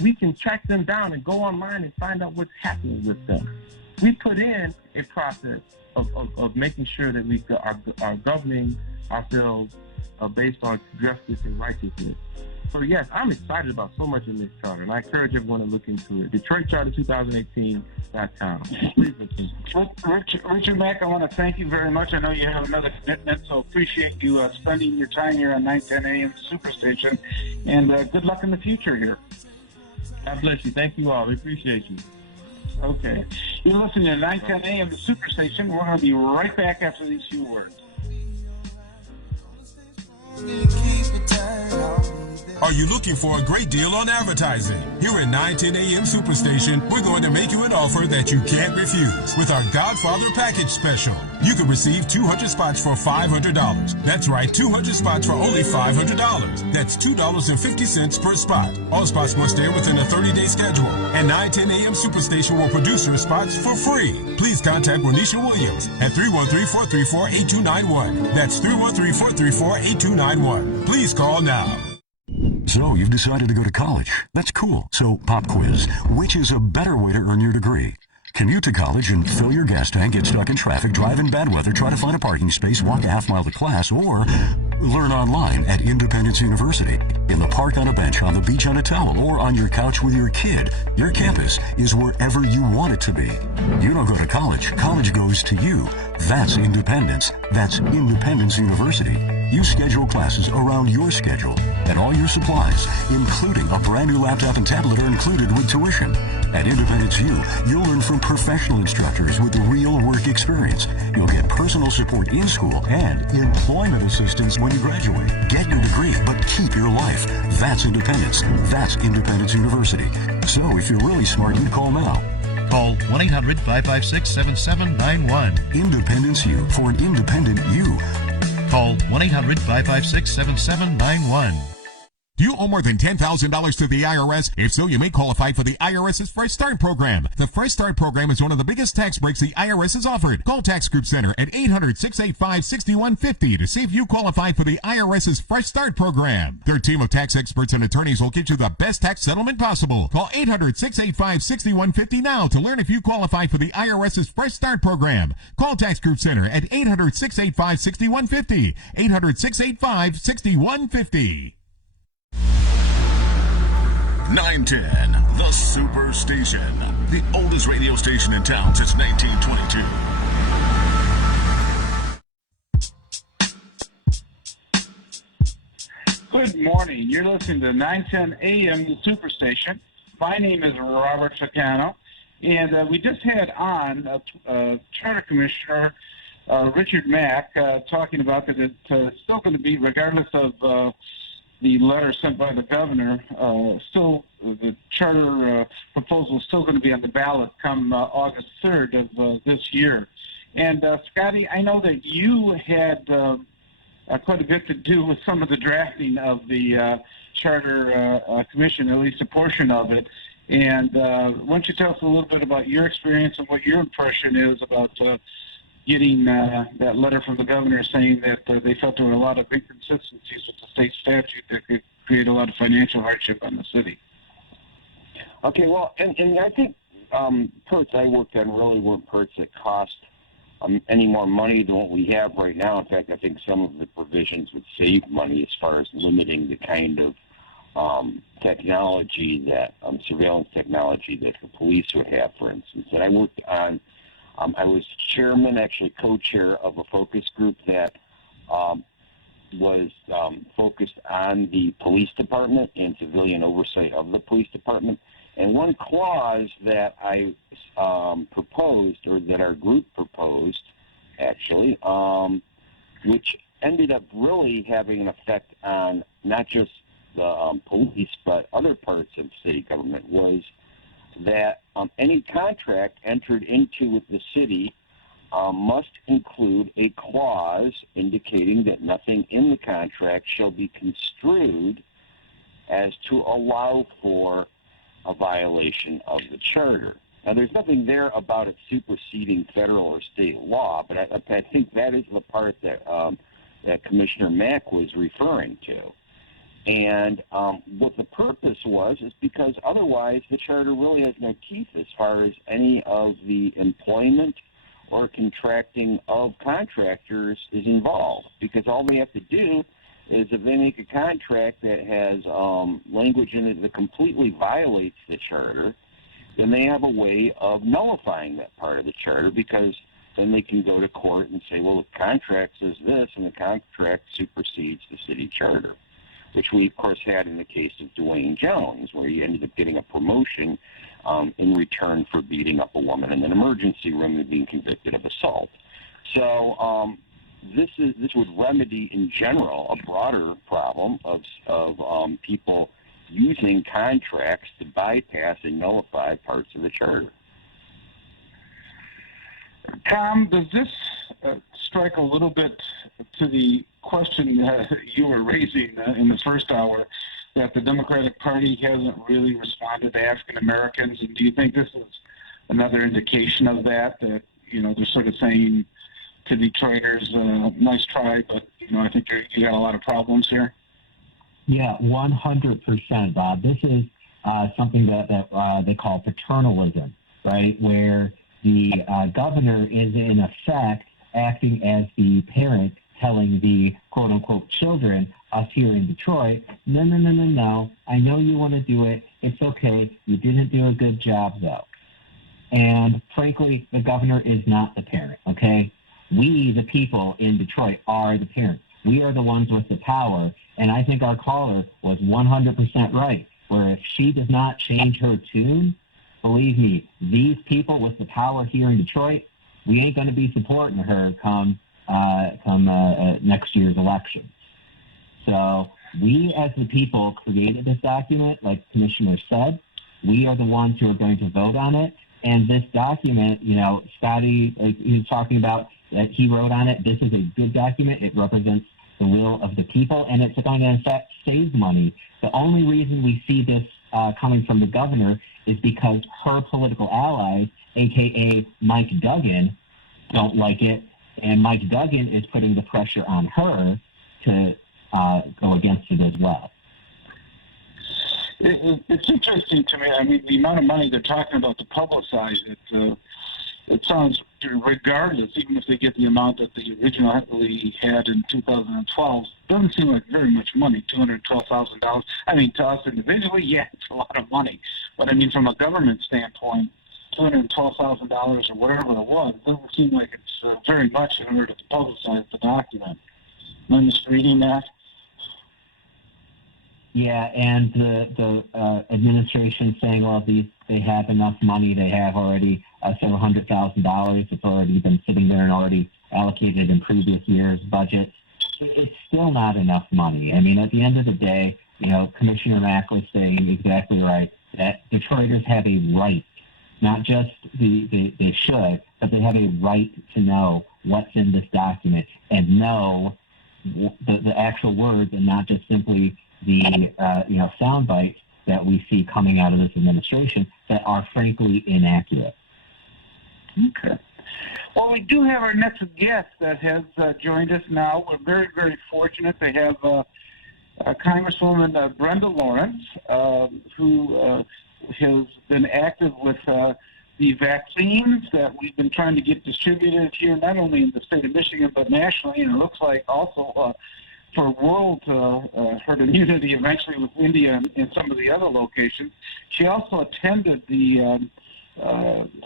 we can track them down and go online and find out what's happening with them. We put in a process of making sure that we are governing ourselves based on justice and righteousness. So yes, I'm excited about so much in this charter, and I encourage everyone to look into it. DetroitCharter2018.com. Please look into it. Richard Mack, I want to thank you very much. I know you have another commitment, so appreciate you spending your time here on 910 AM Superstation, and good luck in the future here. God bless you. Thank you all. We appreciate you. Okay. You're listening to 910 AM Superstation. We're going to be right back after these few words. Are you looking for a great deal on advertising? Here at 910 AM Superstation, we're going to make you an offer that you can't refuse with our Godfather Package Special. You can receive 200 spots for $500. That's right, 200 spots for only $500. That's $2.50 per spot. All spots must air within a 30-day schedule. And 910 AM Superstation will produce your spots for free. Please contact Renisha Williams at 313-434-8291. That's 313-434-8291. Please call now. So you've decided to go to college. That's cool. So pop quiz. Which is a better way to earn your degree? Commute to college and fill your gas tank, get stuck in traffic, drive in bad weather, try to find a parking space, walk a half mile to class, or learn online at Independence University. In the park on a bench, on the beach on a towel, or on your couch with your kid, your campus is wherever you want it to be. You don't go to college. College goes to you. That's independence. That's Independence University. You schedule classes around your schedule, and all your supplies, including a brand new laptop and tablet, are included with tuition. At Independence U, you'll learn from professional instructors with real work experience. You'll get personal support in school and employment assistance when you graduate. Get your degree, but keep your life. That's independence. That's Independence University. So if you're really smart, you call now. Call 1-800-556-7791. Independence U, for an independent you. Call 1-800-556-7791. Do you owe more than $10,000 to the IRS? If so, you may qualify for the IRS's Fresh Start program. The Fresh Start program is one of the biggest tax breaks the IRS has offered. Call Tax Group Center at 800-685-6150 to see if you qualify for the IRS's Fresh Start program. Their team of tax experts and attorneys will get you the best tax settlement possible. Call 800-685-6150 now to learn if you qualify for the IRS's Fresh Start program. Call Tax Group Center at 800-685-6150. 800-685-6150. 910, the Superstation, the oldest radio station in town since 1922. Good morning. You're listening to 910 AM, the Superstation. My name is Robert Ficano, and we just had on Charter Commissioner Richard Mack talking about that it's still going to be, regardless of the letter sent by the governor, still the charter proposal is still going to be on the ballot come August 3rd of this year. And Scotty, I know that you had quite a bit to do with some of the drafting of the charter commission, at least a portion of it. And why don't you tell us a little bit about your experience and what your impression is about getting that letter from the governor saying that they felt there were a lot of inconsistencies with the state statute that could create a lot of financial hardship on the city. Okay, well, and I think perks I worked on really weren't perks that cost any more money than what we have right now. In fact, I think some of the provisions would save money as far as limiting the kind of technology that, surveillance technology that the police would have, for instance. And I worked on I was chairman, actually co-chair of a focus group that was focused on the police department and civilian oversight of the police department. And one clause that I proposed, or that our group proposed, actually, which ended up really having an effect on not just the police but other parts of city government, was that any contract entered into with the city must include a clause indicating that nothing in the contract shall be construed as to allow for a violation of the charter. Now, there's nothing there about it superseding federal or state law, but I think that is the part that that Commissioner Mack was referring to. And what the purpose was is because otherwise the charter really has no teeth as far as any of the employment or contracting of contractors is involved. Because all they have to do is if they make a contract that has language in it that completely violates the charter, then they have a way of nullifying that part of the charter, because then they can go to court and say, well, the contract says this, and the contract supersedes the city charter, which we, of course, had in the case of Dwayne Jones, where he ended up getting a promotion in return for beating up a woman in an emergency room and being convicted of assault. So this would remedy, in general, a broader problem of people using contracts to bypass and nullify parts of the charter. Tom, does this strike a little bit to the question you were raising in the first hour, that the Democratic Party hasn't really responded to African Americans? And do you think this is another indication of that, you know, they're sort of saying to Detroiters, nice try, but, you know, I think you got a lot of problems here? Yeah, 100%, Bob. This is something that they call paternalism, right, where the governor is, in effect, acting as the parent, telling the quote-unquote children, us here in Detroit, no, I know you want to do it. It's okay. You didn't do a good job, though. And, frankly, the governor is not the parent, okay? We, the people in Detroit, are the parents. We are the ones with the power, and I think our caller was 100% right, where if she does not change her tune, believe me, these people with the power here in Detroit, we ain't going to be supporting her come next year's election. So we, as the people, created this document, like the Commissioner said. We are the ones who are going to vote on it. And this document, you know, Scotty, he was talking about that he wrote on it. This is a good document. It represents the will of the people, and it's going to, in fact, save money. The only reason we see this coming from the governor is because her political allies, a.k.a. Mike Duggan, don't like it, and Mike Duggan is putting the pressure on her to go against it as well. It's interesting to me. I mean, the amount of money they're talking about to publicize it, it sounds, regardless, even if they get the amount that they originally had in 2012, doesn't seem like very much money, $212,000. I mean, to us individually, yeah, it's a lot of money. But I mean, from a government standpoint, $212,000 or whatever it was, doesn't seem like it's very much in order to publicize the document. I'm just reading that. Yeah, and the administration saying, well, they have enough money. They have already several $100,000. It's already been sitting there and already allocated in previous years' budget. It's still not enough money. I mean, at the end of the day, you know, Commissioner Mack was saying exactly right, that Detroiters have a right, not just they should, but they have a right to know what's in this document and know the actual words, and not just simply the sound bites that we see coming out of this administration that are frankly inaccurate. Okay. Well, we do have our next guest that has joined us now. We're very, very fortunate to have Congresswoman Brenda Lawrence, who has been active with the vaccines that we've been trying to get distributed here, not only in the state of Michigan, but nationally, and it looks like also for world herd immunity eventually with India and some of the other locations. She also attended the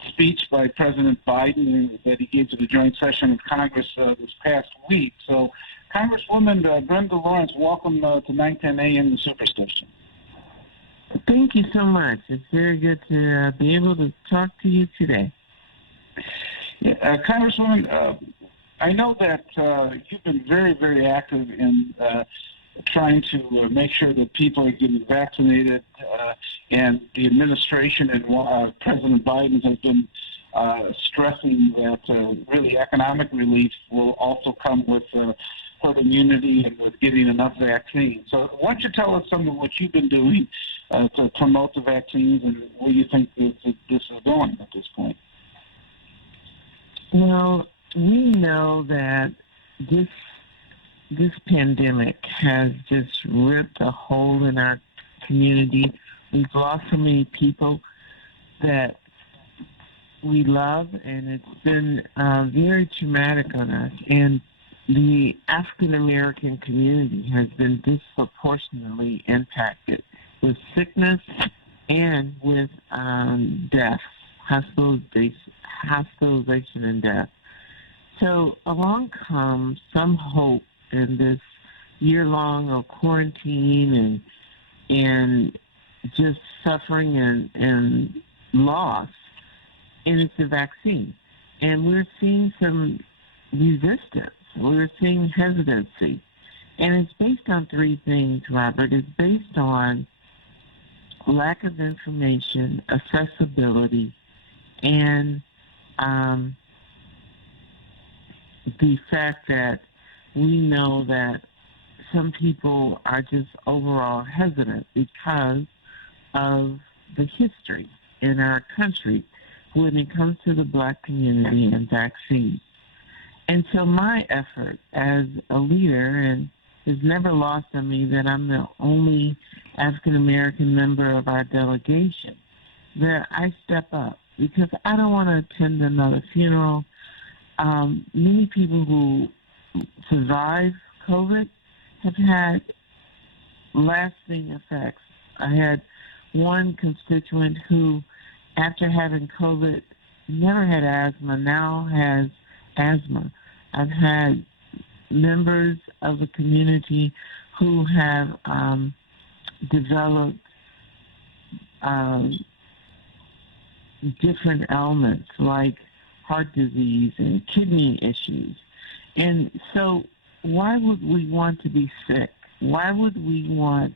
speech by President Biden that he gave to the joint session of Congress this past week. So, Congresswoman Brenda Lawrence, welcome to 910 AM Superstation. Thank you so much. It's very good to be able to talk to you today. Yeah, Congresswoman, I know that you've been very, very active in trying to make sure that people are getting vaccinated, and the administration and President Biden has been stressing that really economic relief will also come with herd immunity and with getting enough vaccines. So why don't you tell us some of what you've been doing to promote the vaccines and where you think this is going at this point? Well, we know that this this pandemic has just ripped a hole in our community. We've lost so many people that we love, and it's been very traumatic on us. And the African American community has been disproportionately impacted with sickness and with death, hospitalization and death. So along comes some hope in this year-long of quarantine and just suffering and loss, and it's the vaccine. And we're seeing some resistance. We're seeing hesitancy. And it's based on three things, Robert. It's based on lack of information, accessibility, and the fact that we know that some people are just overall hesitant because of the history in our country when it comes to the Black community and vaccines. And so my effort as a leader, and it's never lost on me that I'm the only African-American member of our delegation, that I step up because I don't want to attend another funeral. Many people who survive COVID have had lasting effects. I had one constituent who, after having COVID, never had asthma, now has asthma. I've had members of the community who have developed different ailments like heart disease and kidney issues. And so why would we want to be sick? Why would we want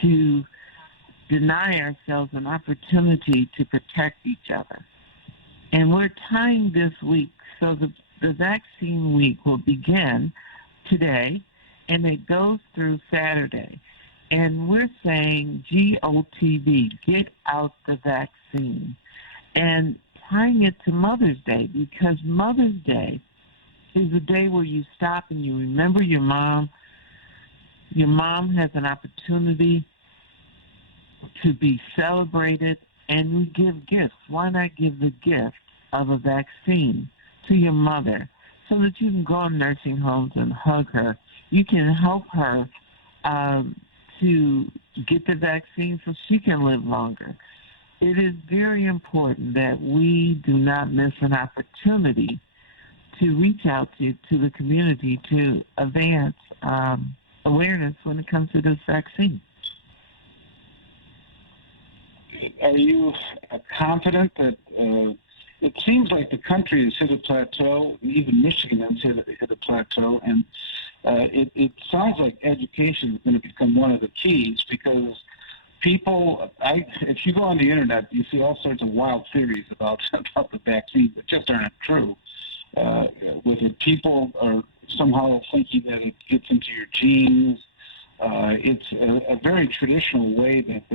to deny ourselves an opportunity to protect each other? And we're tying this week, so the vaccine week will begin today, and it goes through Saturday. And we're saying GOTV, get out the vaccine. And tying it to Mother's Day, because Mother's Day is a day where you stop and you remember your mom. Your mom has an opportunity to be celebrated, and we give gifts. Why not give the gift of a vaccine to your mother so that you can go in nursing homes and hug her? You can help her to get the vaccine so she can live longer. It is very important that we do not miss an opportunity to reach out to the community to advance awareness when it comes to this vaccine. Are you confident that it seems like the country has hit a plateau, even Michigan has hit a plateau, and it sounds like education is going to become one of the keys because people, if you go on the internet, you see all sorts of wild theories about the vaccine that just aren't true. Whether people are somehow thinking that it gets into your genes, it's a very traditional way that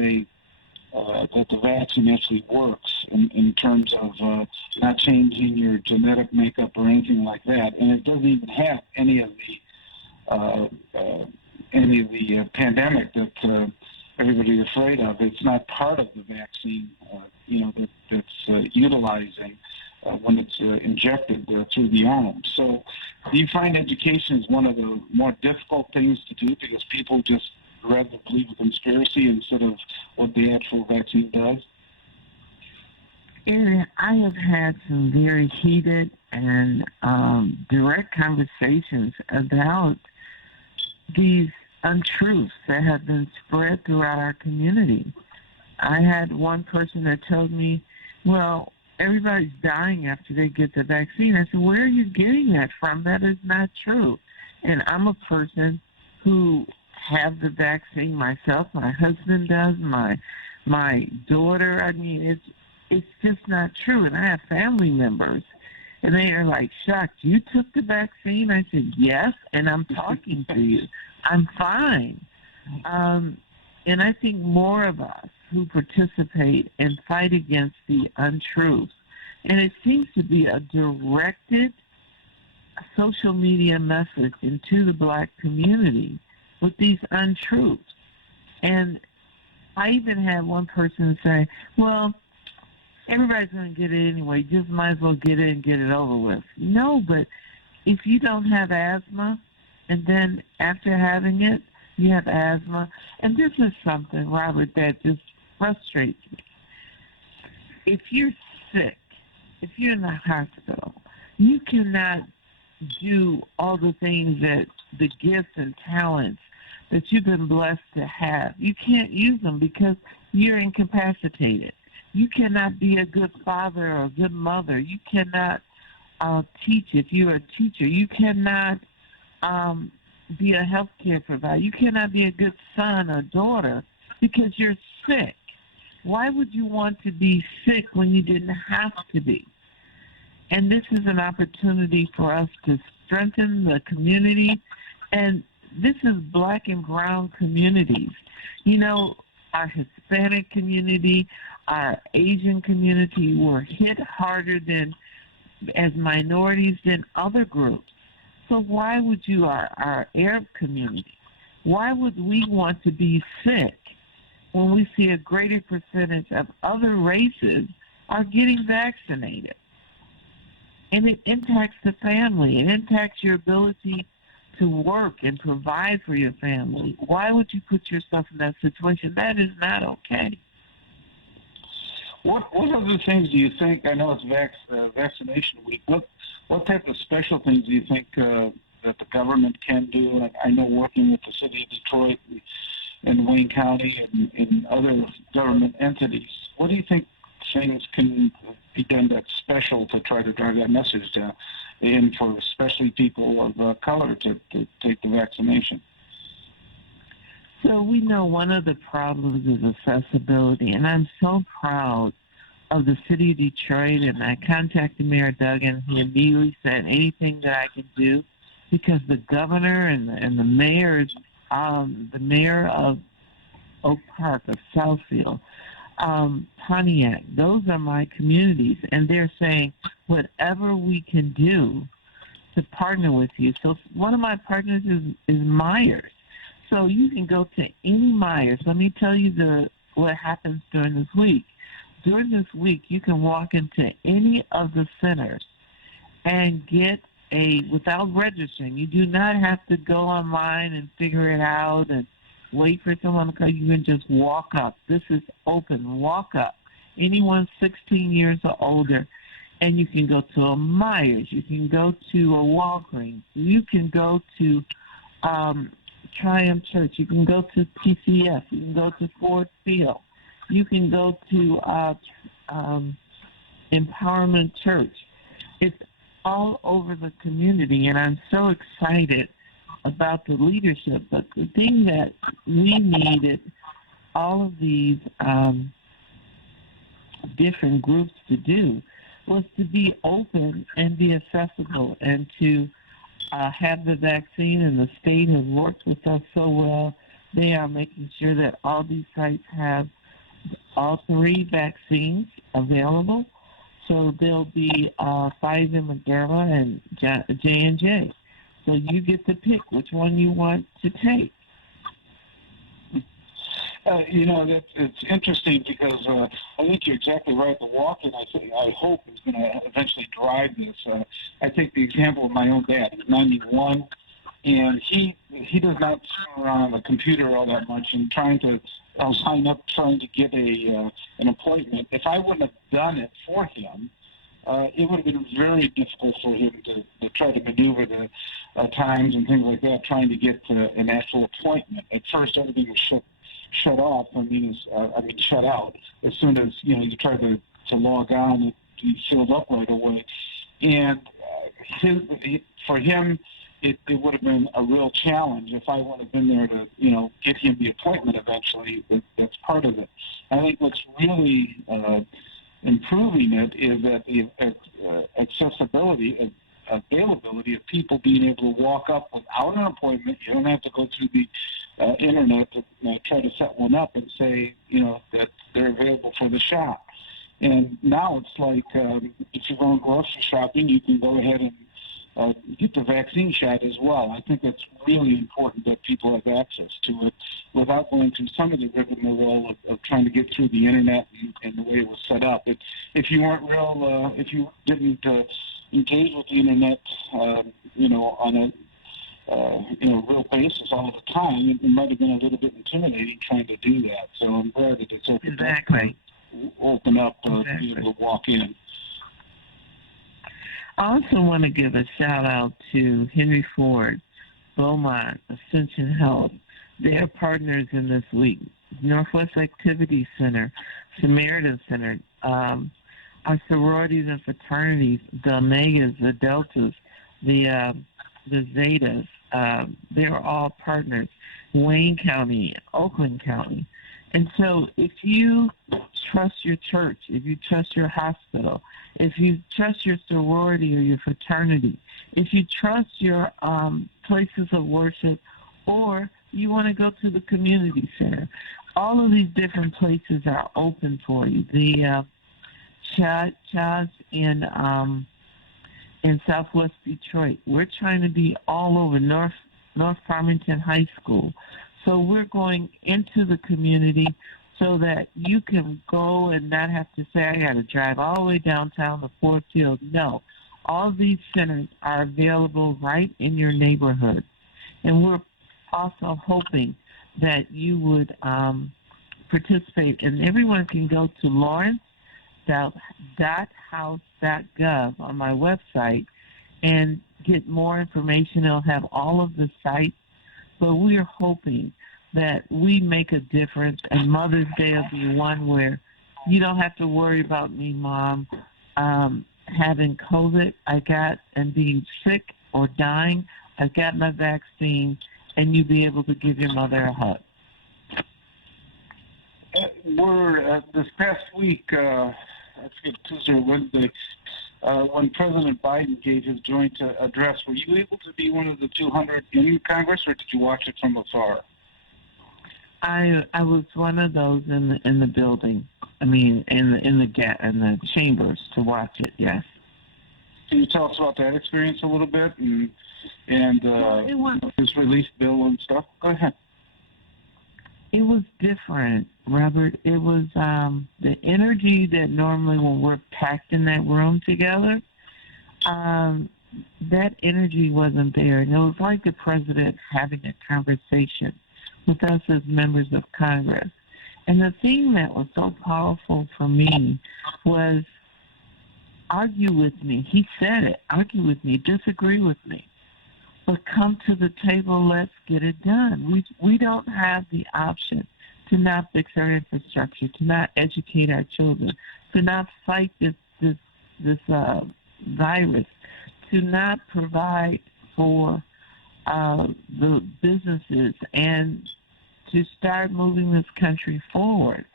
that the vaccine actually works in terms of not changing your genetic makeup or anything like that, and it doesn't even have any of the pandemic that everybody's afraid of. It's not part of the vaccine, that's utilizing when it's injected through the arm. So, do you find education is one of the more difficult things to do because people just rather believe a conspiracy instead of what the actual vaccine does? And I have had some very heated and direct conversations about these untruths that have been spread throughout our community. I had one person that told me, well, everybody's dying after they get the vaccine. I said, where are you getting that from? That is not true. And I'm a person who have the vaccine myself. My husband does. My daughter. I mean, it's just not true. And I have family members, and they are like shocked. You took the vaccine? I said yes, and I'm talking to you. I'm fine. And I think more of us who participate and fight against the untruths, and it seems to be a directed social media message into the black community with these untruths. And I even had one person say, well, everybody's going to get it anyway. Just might as well get it and get it over with. No, but if you don't have asthma, and then after having it, you have asthma, and this is something, Robert, that just frustrates me. If you're sick, if you're in the hospital, you cannot do all the things that the gifts and talents that you've been blessed to have. You can't use them because you're incapacitated. You cannot be a good father or a good mother. You cannot teach if you're a teacher. You cannot be a healthcare provider. You cannot be a good son or daughter because you're sick. Why would you want to be sick when you didn't have to be? And this is an opportunity for us to strengthen the community. And this is black and brown communities. You know, our Hispanic community, our Asian community were hit harder than as minorities than other groups. So why would you, our Arab community, why would we want to be sick when we see a greater percentage of other races are getting vaccinated? And it impacts the family. It impacts your ability to work and provide for your family. Why would you put yourself in that situation? That is not okay. What other things do you think? I know it's vaccination week. What type of special things do you think that the government can do? I know working with the city of Detroit and Wayne County and other government entities, what do you think things can be done that's special to try to drive that message down, and for especially people of color to take the vaccination? So we know one of the problems is accessibility, and I'm so proud of the city of Detroit, and I contacted Mayor Doug, and he immediately said anything that I could do, because the governor and the mayor of Oak Park, of Southfield, Pontiac, those are my communities, and they're saying whatever we can do to partner with you. So one of my partners is Myers. So you can go to any Myers. Let me tell you what happens during this week. During this week, you can walk into any of the centers and get without registering. You do not have to go online and figure it out and wait for someone to call. You can just walk up. This is open. Walk up. Anyone 16 years or older, and you can go to a Myers. You can go to a Walgreens. You can go to Triumph Church. You can go to PCF. You can go to Ford Field. You can go to Empowerment Church. It's all over the community, and I'm so excited about the leadership. But the thing that we needed all of these different groups to do was to be open and be accessible, and to have the vaccine, and the state has worked with us so well. They are making sure that all these sites have all 3 vaccines available. So there'll be Pfizer, Moderna, and J&J. So you get to pick which one you want to take. It's interesting because I think you're exactly right. The walk-in, I hope, is going to eventually drive this. I take the example of my own dad. He's 91, and he does not sit around a computer all that much, and I'll sign up trying to get an appointment. If I wouldn't have done it for him, it would have been very difficult for him to try to maneuver the times and things like that, trying to get an actual appointment. At first, everything was shut off. Shut out. As soon as you try to log on, it filled up right away. And for him, it would have been a real challenge if I would have been there to get him the appointment eventually. That's part of it. I think what's really improving it is that the accessibility and availability of people being able to walk up without an appointment. You don't have to go through the internet to try to set one up and say that they're available for the shop. And now it's like if you're going grocery shopping, you can go ahead get the vaccine shot as well. I think it's really important that people have access to it without going through some of the rigmarole of trying to get through the internet and the way it was set up. If you weren't if you didn't engage with the internet, on a real basis all the time, it might have been a little bit intimidating trying to do that. So I'm glad that it's open up to be able to walk in. I also want to give a shout out to Henry Ford, Beaumont, Ascension Health. They are partners in this week. Northwest Activity Center, Samaritan Center, our sororities and fraternities, the Omegas, the Deltas, the Zetas, they're all partners. Wayne County, Oakland County. And so if you trust your church, if you trust your hospital, if you trust your sorority or your fraternity, if you trust your places of worship, or you want to go to the community center, all of these different places are open for you. The Chaz in Southwest Detroit, we're trying to be all over North Farmington High School. So we're going into the community so that you can go and not have to say, I got to drive all the way downtown to Ford Field. No, all these centers are available right in your neighborhood. And we're also hoping that you would participate. And everyone can go to lawrence.house.gov on my website and get more information. It'll have all of the sites. But we are hoping that we make a difference, and Mother's Day will be one where you don't have to worry about me, Mom, having COVID, and being sick or dying. I got my vaccine, and you be able to give your mother a hug. We're this past week, Tuesday or Wednesday, when President Biden gave his joint address, were you able to be one of the 200 in Congress, or did you watch it from afar? I was one of those in the building. I mean, in the chambers to watch it. Yes. Can you tell us about that experience a little bit and his release bill and stuff? Go ahead. It was different, Robert. It was the energy that normally when we're packed in that room together, that energy wasn't there. And it was like the president having a conversation with us as members of Congress. And the thing that was so powerful for me was argue with me. He said it. Argue with me. Disagree with me. But come to the table, let's get it done. We don't have the option to not fix our infrastructure, to not educate our children, to not fight this virus, to not provide for the businesses, and to start moving this country forward.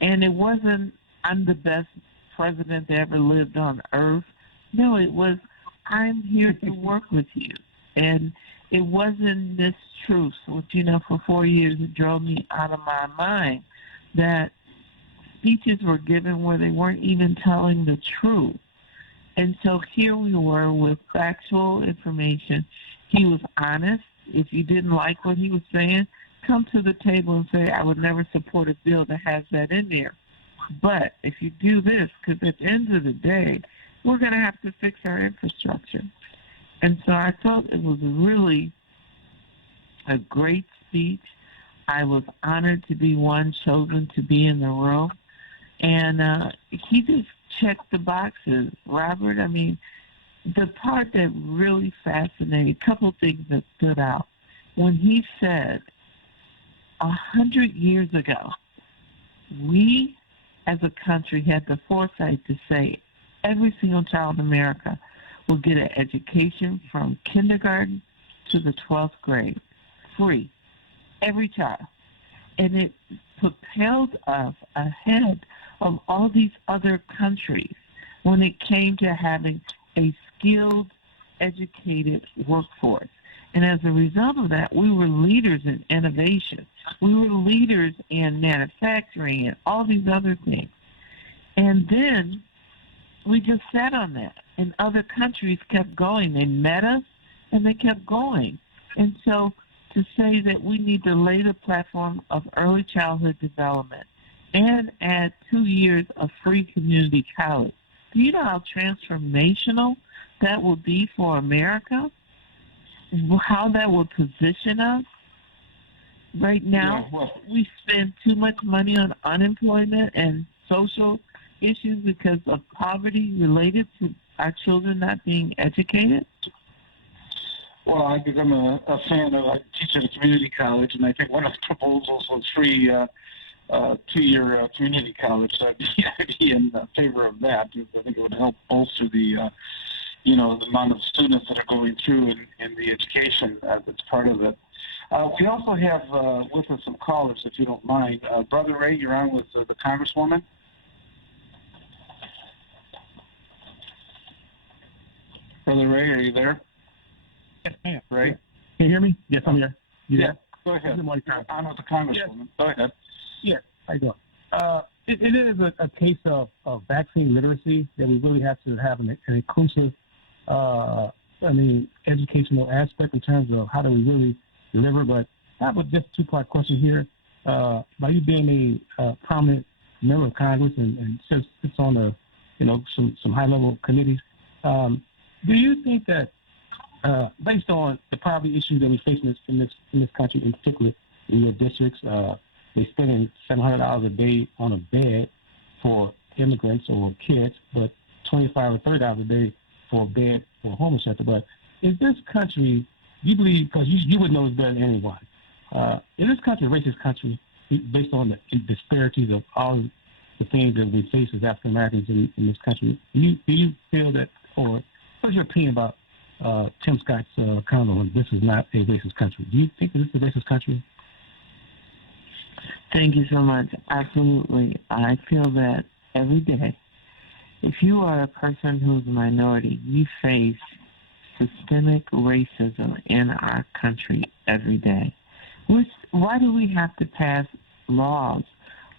And it wasn't, I'm the best president that ever lived on earth. No, it was, I'm here to work with you. And it wasn't this truth, which, for 4 years it drove me out of my mind, that speeches were given where they weren't even telling the truth. And so here we were with factual information. He was honest. If you didn't like what he was saying, come to the table and say, I would never support a bill that has that in there. But if you do this, because at the end of the day, we're going to have to fix our infrastructure. And so I felt it was really a great speech. I was honored to be one chosen to be in the room. And he just checked the boxes, Robert. I mean, the part that really fascinated, a couple of things that stood out. When he said, 100 years ago, we as a country had the foresight to say every single child in America will get an education from kindergarten to the 12th grade, free, every child. And it propelled us ahead of all these other countries when it came to having a skilled, educated workforce. And as a result of that, we were leaders in innovation. We were leaders in manufacturing and all these other things. And then we just sat on that. And other countries kept going. They met us, and they kept going. And so to say that we need to lay the platform of early childhood development and add 2 years of free community college, do you know how transformational that will be for America? How that will position us? Right now, we spend too much money on unemployment and social issues because of poverty related to our children not being educated. Well, I become a fan of, I teach at a community college, and I think one of the proposals was free 2-year community college. So I'd be in favor of that. I think it would help bolster the, the amount of students that are going through and the education that's part of it. We also have with us some callers, if you don't mind. Brother Ray, you're on with the Congresswoman. Brother Ray, are you there? Yes, ma'am. Ray? Can you hear me? Yes, I'm here. Yeah, go ahead. I'm with the Congresswoman. Go ahead. Yeah, how you doing? It is a case of vaccine literacy that we really have to have an inclusive, educational aspect in terms of how do we really deliver. But I have just a two-part question here. By you being a prominent member of Congress and sits on some high-level committees, do you think that based on the poverty issue that we face in this country, in particular in your districts, they're spending $700 a day on a bed for immigrants or kids, but $25 or $30 a day for a bed for a homeless shelter. But is this country, you believe, because you would know this better than anyone, is this country a racist country based on the disparities of all the things that we face as African Americans in this country? Do you feel that, or what's your opinion about Tim Scott's comment on this is not a racist country? Do you think this is a racist country? Thank you so much. Absolutely. I feel that every day, if you are a person who's a minority, you face systemic racism in our country every day. Why do we have to pass laws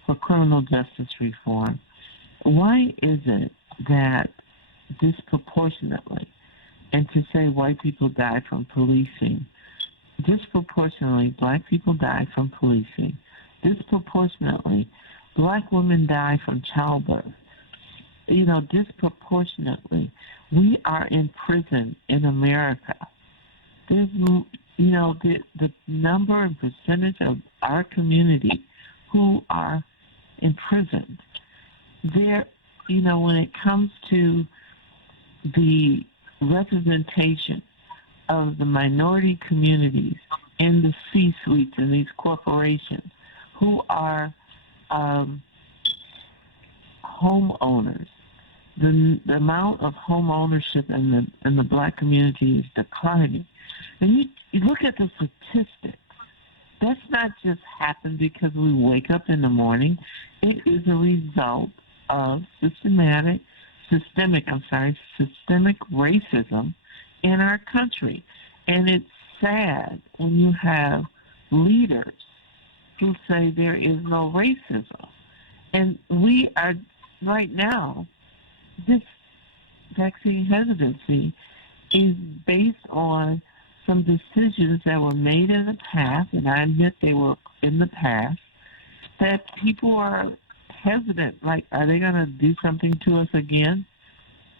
for criminal justice reform? Why is it that disproportionately, and to say white people die from policing, disproportionately black people die from policing, disproportionately black women die from childbirth, disproportionately we are in prison in America. There's, the number and percentage of our community who are imprisoned. There, when it comes to the representation of the minority communities in the C-suites in these corporations who are homeowners, the amount of home ownership in the black community is declining. And you look at the statistics. That's not just happened because we wake up in the morning. It is a result of systemic racism in our country. And it's sad when you have leaders who say there is no racism. And we are, right now, this vaccine hesitancy is based on some decisions that were made in the past, and I admit they were in the past, that people are hesitant. Like, are they going to do something to us again?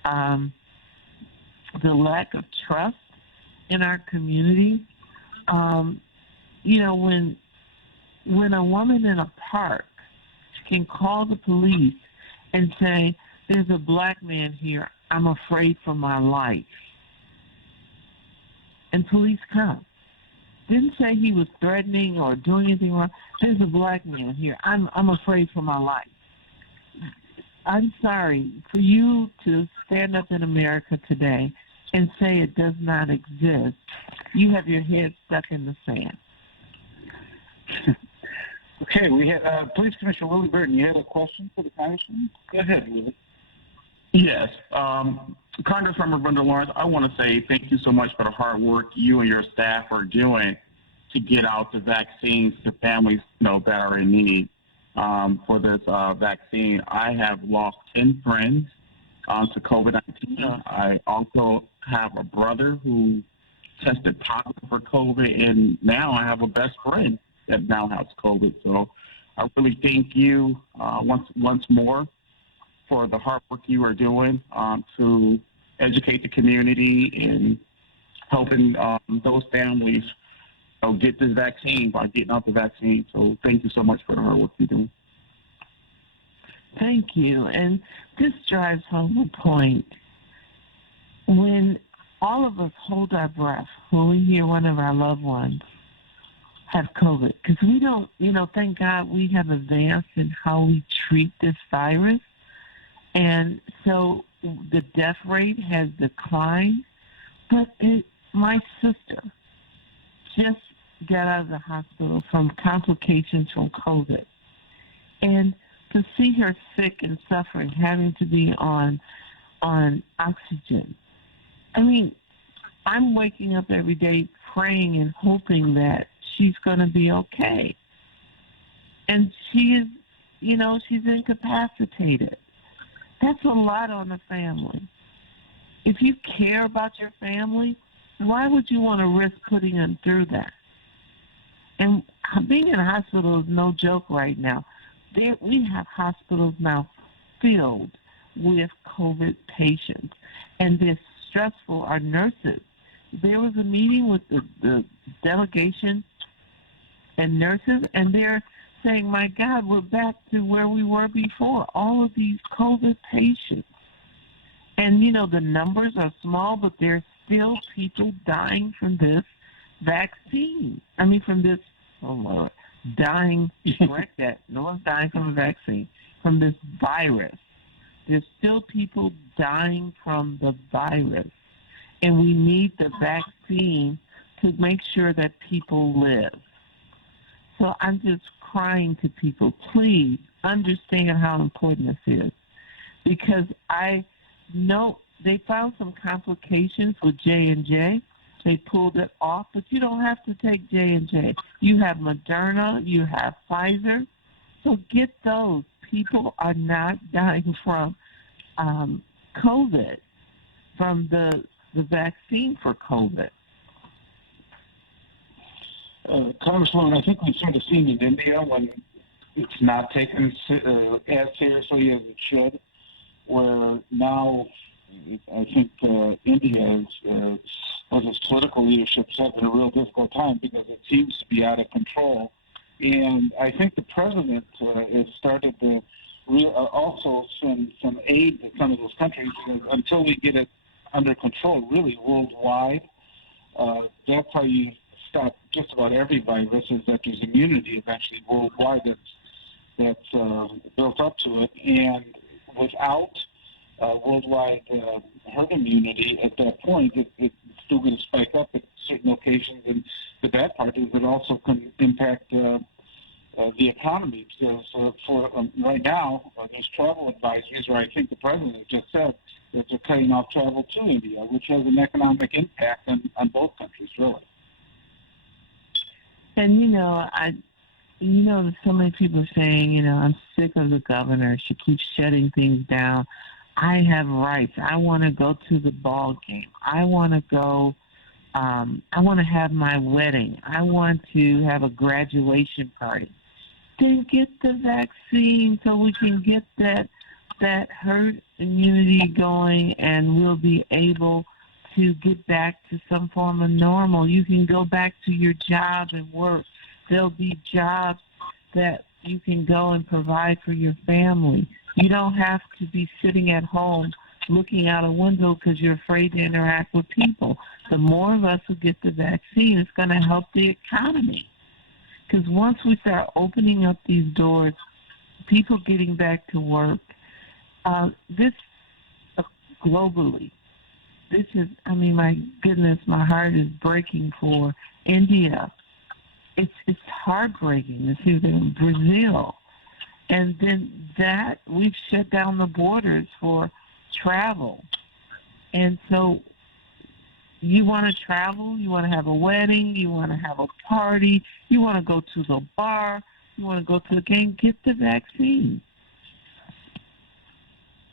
The lack of trust in our community. When a woman in a park can call the police and say, there's a black man here, I'm afraid for my life. And police come. Didn't say he was threatening or doing anything wrong. There's a black man here. I'm afraid for my life. I'm sorry, for you to stand up in America today and say it does not exist, you have your head stuck in the sand. Okay, we had Police Commissioner Willie Burton. You had a question for the Congressman? Go ahead, Willie. Yes. Congresswoman Brenda Lawrence, I want to say thank you so much for the hard work you and your staff are doing to get out the vaccines to families that are in need for this vaccine. I have lost 10 friends to COVID-19. I also have a brother who tested positive for COVID, and now I have a best friend that now has COVID. So I really thank you once more for the hard work you are doing to educate the community and helping those families get this vaccine by getting out the vaccine. So thank you so much for the hard work you're doing. Thank you. And this drives home the point. When all of us hold our breath when we hear one of our loved ones have COVID, because we don't, thank God we have advanced in how we treat this virus. And so the death rate has declined. But my sister just got out of the hospital from complications from COVID. And to see her sick and suffering, having to be on oxygen. I mean, I'm waking up every day praying and hoping that she's going to be okay. And she is, she's incapacitated. That's a lot on the family. If you care about your family, why would you want to risk putting them through that? And being in a hospital is no joke right now. We have hospitals now filled with COVID patients, and they're stressful. Our nurses. There was a meeting with the delegation and nurses, and they're saying, my God, we're back to where we were before. All of these COVID patients. And, the numbers are small, but there's still people dying from this vaccine. From this, dying, correct that. No one's dying from a vaccine, from this virus. There's still people dying from the virus. And we need the vaccine to make sure that people live. So I'm just crying to people, please understand how important this is. Because I know they found some complications with J&J. They pulled it off, but you don't have to take J&J. You have Moderna, you have Pfizer. So get those. People are not dying from COVID, from the vaccine for COVID. Congresswoman, I think we've sort of seen in India when it's not taken as seriously as it should, where now I think India is, with its political leadership, is having a real difficult time because it seems to be out of control. And I think the president has started to also send some aid to some of those countries until we get it under control, really worldwide. That's how you stop just about every virus, is that there's immunity eventually worldwide that's built up to it. And without worldwide herd immunity at that point, it's still going to spike up at certain locations. And the bad part is it also can impact the economy. Because for right now, there's travel advisories where I think the president just said that they're cutting off travel to India, which has an economic impact on both countries, really. And, there's so many people saying, I'm sick of the governor. She keeps shutting things down. I have rights. I want to go to the ball game. I want to go. I want to have my wedding. I want to have a graduation party. Then get the vaccine so we can get that herd immunity going, and we'll be able to get back to some form of normal. You can go back to your job and work. There'll be jobs that you can go and provide for your family. You don't have to be sitting at home looking out a window because you're afraid to interact with people. The more of us who get the vaccine, it's going to help the economy. Because once we start opening up these doors, people getting back to work, this globally, this is, my goodness, my heart is breaking for India. It's heartbreaking to see that in Brazil. And then that, we've shut down the borders for travel. And so you want to travel, you want to have a wedding, you want to have a party, you want to go to the bar, you want to go to the game, get the vaccine.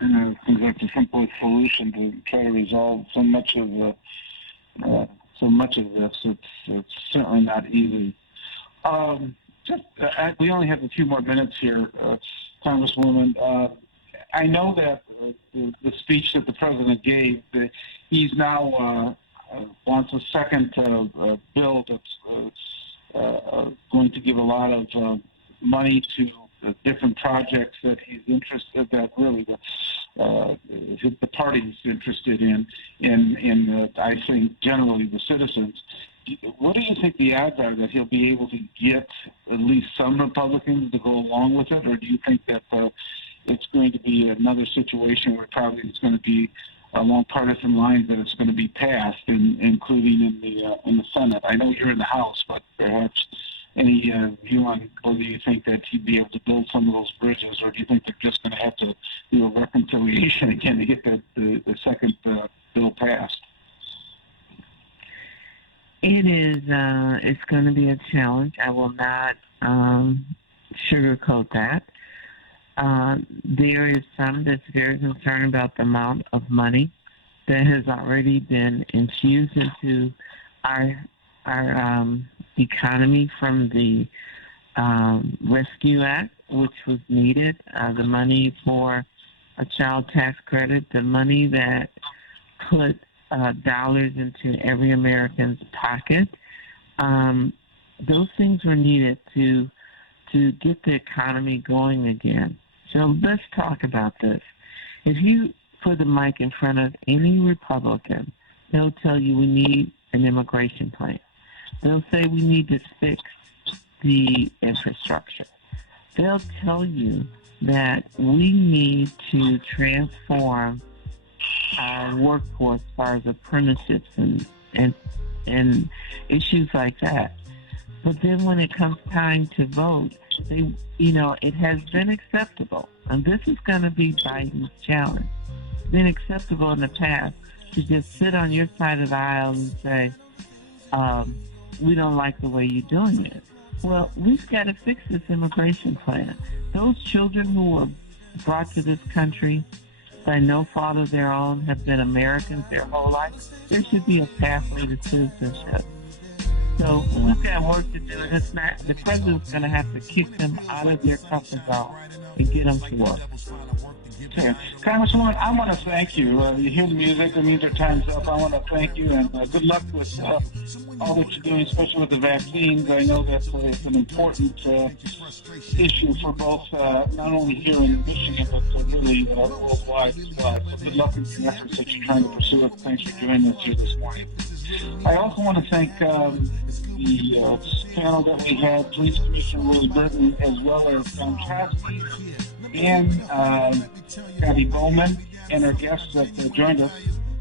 seems like the simplest solution to try to resolve so much of this. It's certainly not easy. We only have a few more minutes here, Congresswoman. I know that the speech that the president gave, he's now wants a second bill that's going to give a lot of money to different projects that he's interested, that really the party's interested in I think generally the citizens. What do you think the odds are that he'll be able to get at least some Republicans to go along with it, or do you think that it's going to be another situation where probably it's going to be along partisan lines that it's going to be passed, including in the Senate? I know you're in the House, but perhaps any view on whether you think that he'd be able to build some of those bridges, or do you think they're just going to have to do a reconciliation again to get the second bill passed? It is. It's going to be a challenge. I will not sugarcoat that. There is some that's very concerned about the amount of money that has already been infused into our economy from the Rescue Act, which was needed, the money for a child tax credit, the money that put dollars into every American's pocket. Those things were needed to get the economy going again. So let's talk about this. If you put the mic in front of any Republican, they'll tell you we need an immigration plan. They'll say we need to fix the infrastructure. They'll tell you that we need to transform our workforce as far as apprenticeships and issues like that. But then when it comes time to vote, it has been acceptable, and this is going to be Biden's challenge. It's been acceptable in the past to just sit on your side of the aisle and say, we don't like the way you're doing it. Well, we've got to fix this immigration plan. Those children who were brought to this country by no fault of their own have been Americans their whole life. There should be a pathway to citizenship. So we've got work to do. It's not, the president's going to have to kick them out of their comfort zone and get them to work. Sure. Congresswoman, I want to thank you. You hear the music, it means our time's up. I want to thank you, and good luck with all that you're doing, especially with the vaccines. I know that it's an important issue for both, not only here in Michigan, but really worldwide as well. So good luck in the efforts that you're trying to pursue. Thanks for joining us here this morning. I also want to thank the panel that we had, Police Commissioner Willie Burton, as well as Choske and Scotty Boman, and our guests that joined us.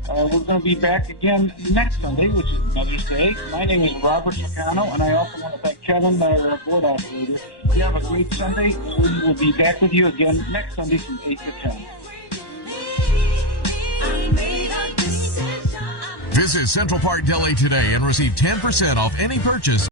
We're going to be back again next Sunday, which is Mother's Day. My name is Robert Ficano, and I also want to thank Kevin, our board operator. You have a great Sunday. We will be back with you again next Sunday from 8 to 10. Visit Central Park Deli today and receive 10% off any purchase.